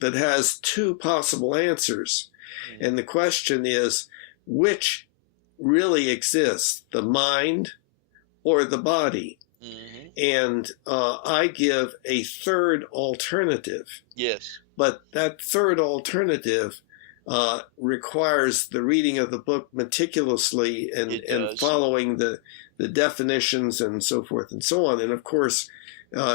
that has two possible answers. And the question is, which really exists, the mind or the body? And I give a third alternative. Yes. But that third alternative requires the reading of the book meticulously and following the definitions and so forth and so on. And of course,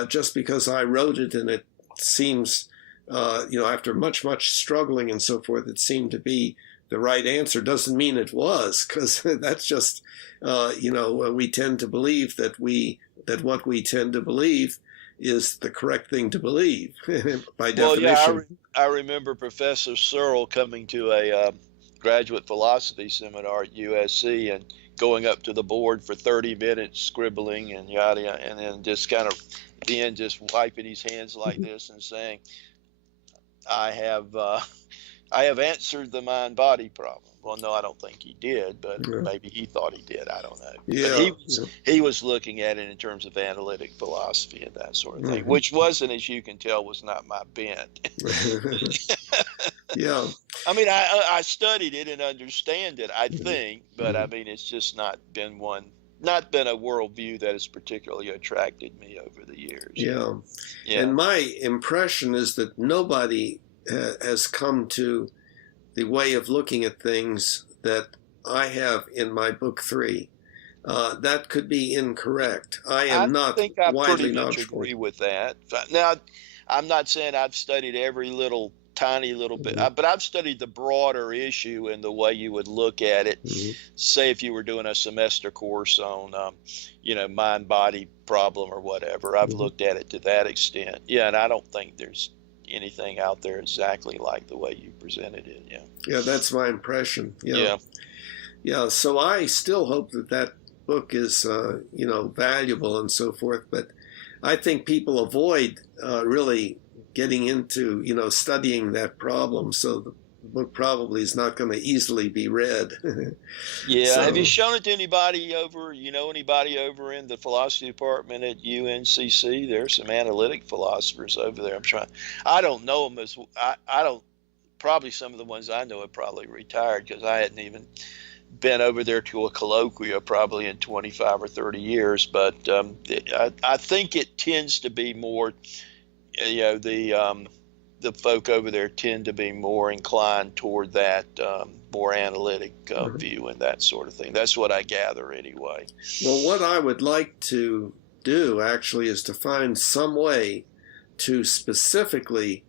just because I wrote it and it seems, after much struggling and so forth, it seemed to be the right answer, doesn't mean it was, because that's just, we tend to believe that what we tend to believe is the correct thing to believe by definition. Well, I remember Professor Searle coming to a graduate philosophy seminar at USC and going up to the board for 30 minutes scribbling and yada, and then just kind of Ben just wiping his hands like this and saying, I have answered the mind-body problem. Well, no, I don't think he did, but Yeah. maybe he thought he did. I don't know. Yeah. But he was looking at it in terms of analytic philosophy and that sort of thing, which wasn't, as you can tell, was not my bent. Yeah. I mean, I studied it and understand it, I think, but I mean, it's just not been a worldview that has particularly attracted me over the years. Yeah. Yeah. And my impression is that nobody has come to the way of looking at things that I have in my book 3. That could be incorrect. I think I widely pretty much knowledgeable. agree with that. Now, I'm not saying I've studied every tiny little bit, but I've studied the broader issue and the way you would look at it. Say if you were doing a semester course on, mind-body problem or whatever, I've looked at it to that extent. Yeah, and I don't think there's anything out there exactly like the way you presented it. Yeah. Yeah, that's my impression. Yeah. Yeah. So I still hope that book is, valuable and so forth. But I think people avoid really getting into, studying that problem. So the book probably is not going to easily be read. Yeah. So, have you shown it to anybody over in the philosophy department at UNCC? There's some analytic philosophers over there. I don't know them I don't, probably some of the ones I know have probably retired because I hadn't even been over there to a colloquia probably in 25 or 30 years. But I think it tends to be more, the folk over there tend to be more inclined toward that more analytic view and that sort of thing. That's what I gather anyway. Well, what I would like to do actually is to find some way to specifically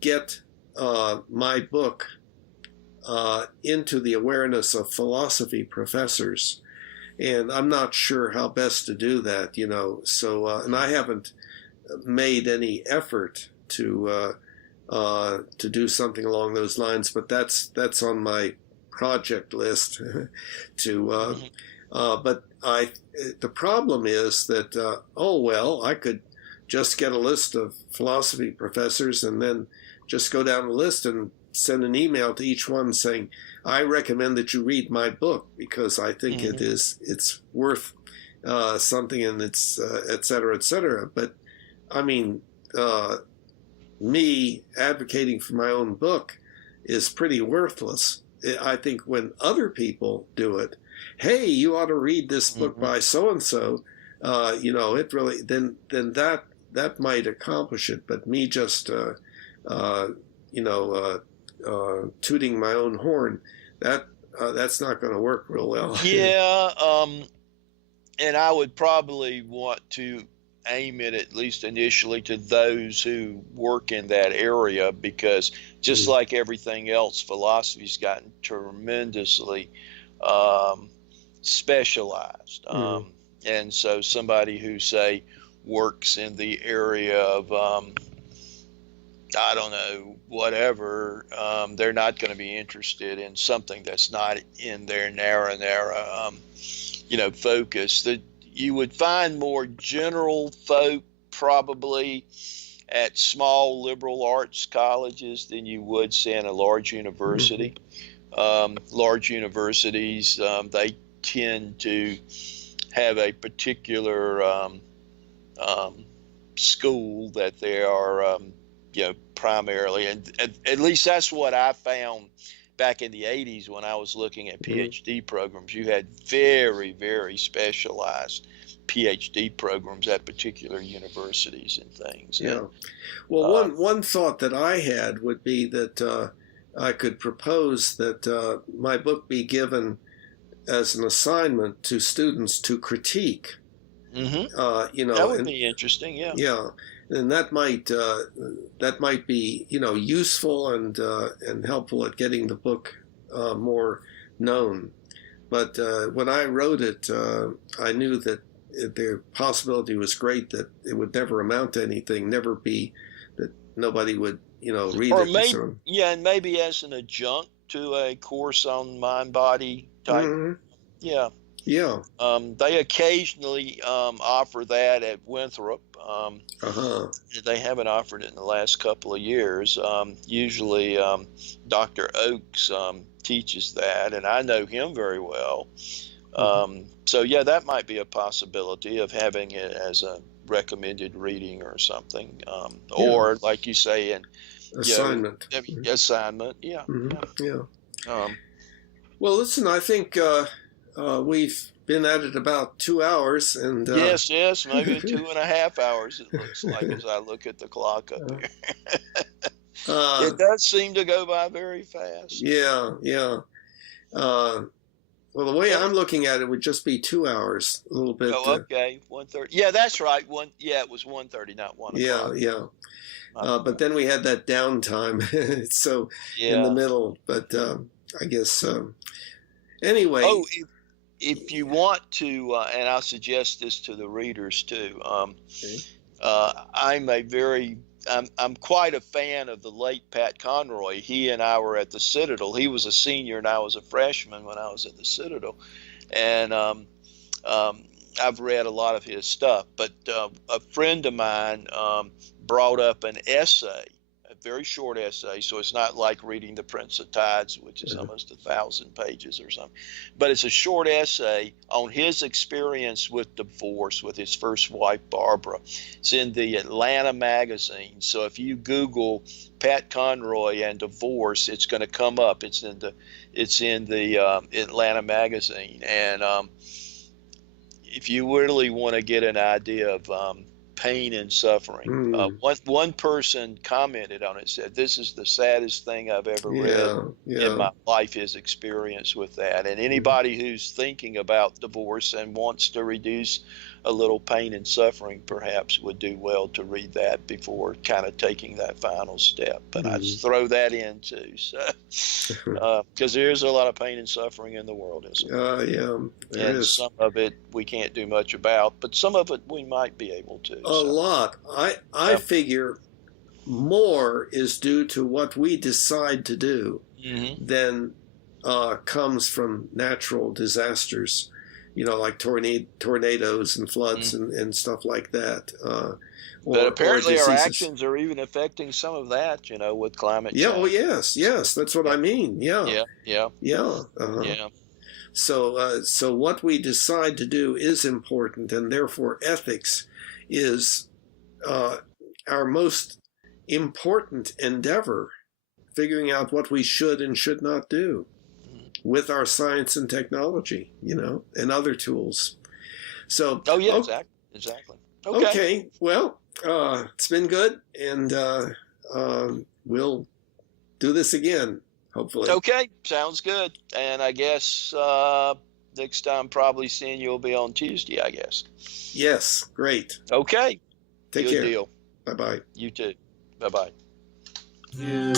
get my book into the awareness of philosophy professors. And I'm not sure how best to do that, So, and I haven't made any effort to do something along those lines, but that's on my project list. But the problem is that I could just get a list of philosophy professors and then just go down the list and send an email to each one saying, I recommend that you read my book because I think it's worth something and it's et cetera, et cetera. But I mean, me advocating for my own book is pretty worthless. I think when other people do it, hey, you ought to read this book by so-and-so, it really, then that might accomplish it. But me just, tooting my own horn, that's not going to work real well. Yeah, and I would probably want to aim it at least initially to those who work in that area because just like everything else, philosophy's gotten tremendously specialized. And so somebody who, say, works in the area of I don't know, whatever, they're not going to be interested in something that's not in their narrow focus. That you would find more general folk probably at small liberal arts colleges than you would, say, in a large university. Large universities, they tend to have a particular school that they are primarily, and at least that's what I found back in the 80s when I was looking at PhD programs. You had very, very specialized PhD programs at particular universities and things. Yeah. Well, one thought that I had would be that I could propose that my book be given as an assignment to students to critique. That would be interesting. Yeah. Yeah. And that might be useful and helpful at getting the book more known. But when I wrote it, I knew that the possibility was great that it would never amount to anything, never be that nobody would read or it. Maybe, and maybe as an adjunct to a course on mind-body type. Yeah. Yeah. They occasionally offer that at Winthrop. They haven't offered it in the last couple of years. Usually, Dr. Oakes teaches that, and I know him very well. So yeah, that might be a possibility of having it as a recommended reading or something, or like you say, an assignment. Assignment. Yeah. Well, listen, I think we've been at it about 2 hours, and yes, maybe 2.5 hours. It looks like as I look at the clock up here. It does seem to go by very fast. Yeah. Well, the way I'm looking at it would just be 2 hours, a little bit. Oh, okay, 1:30. Yeah, that's right. It was 1:30, not 1 o'clock. Yeah. But then we had that downtime, so in the middle. But I guess anyway. Oh, if you want to, and I'll suggest this to the readers too. I'm quite a fan of the late Pat Conroy. He and I were at the Citadel. He was a senior and I was a freshman when I was at the Citadel, and I've read a lot of his stuff. But a friend of mine brought up an essay, a very short essay, so it's not like reading The Prince of Tides, which is almost 1,000 pages or something. But it's a short essay on his experience with divorce with his first wife, Barbara. It's in the Atlanta magazine. So if you Google Pat Conroy and divorce, it's going to come up. It's in the Atlanta magazine. And if you really want to get an idea of pain and suffering, one person commented on it, said, "This is the saddest thing I've ever read in my life, his experience with that." And anybody who's thinking about divorce and wants to reduce a little pain and suffering perhaps would do well to read that before kind of taking that final step. But I just throw that in too, so because there's a lot of pain and suffering in the world, isn't there? There is. Some of it we can't do much about, but some of it we might be able to. A lot. I figure more is due to what we decide to do than comes from natural disasters. Like tornadoes and floods and stuff like that. But apparently our actions are even affecting some of that, with climate change. Yeah, well, yes, that's what I mean. Yeah. So what we decide to do is important, and therefore ethics is our most important endeavor, figuring out what we should and should not do with our science and technology, and other tools. So. Oh yeah, exactly. Okay. Well, it's been good, and we'll do this again, hopefully. Okay, sounds good. And I guess next time, probably seeing you'll be on Tuesday, I guess. Yes, great. Okay. Take care. Good deal. Bye-bye. You too. Bye-bye. You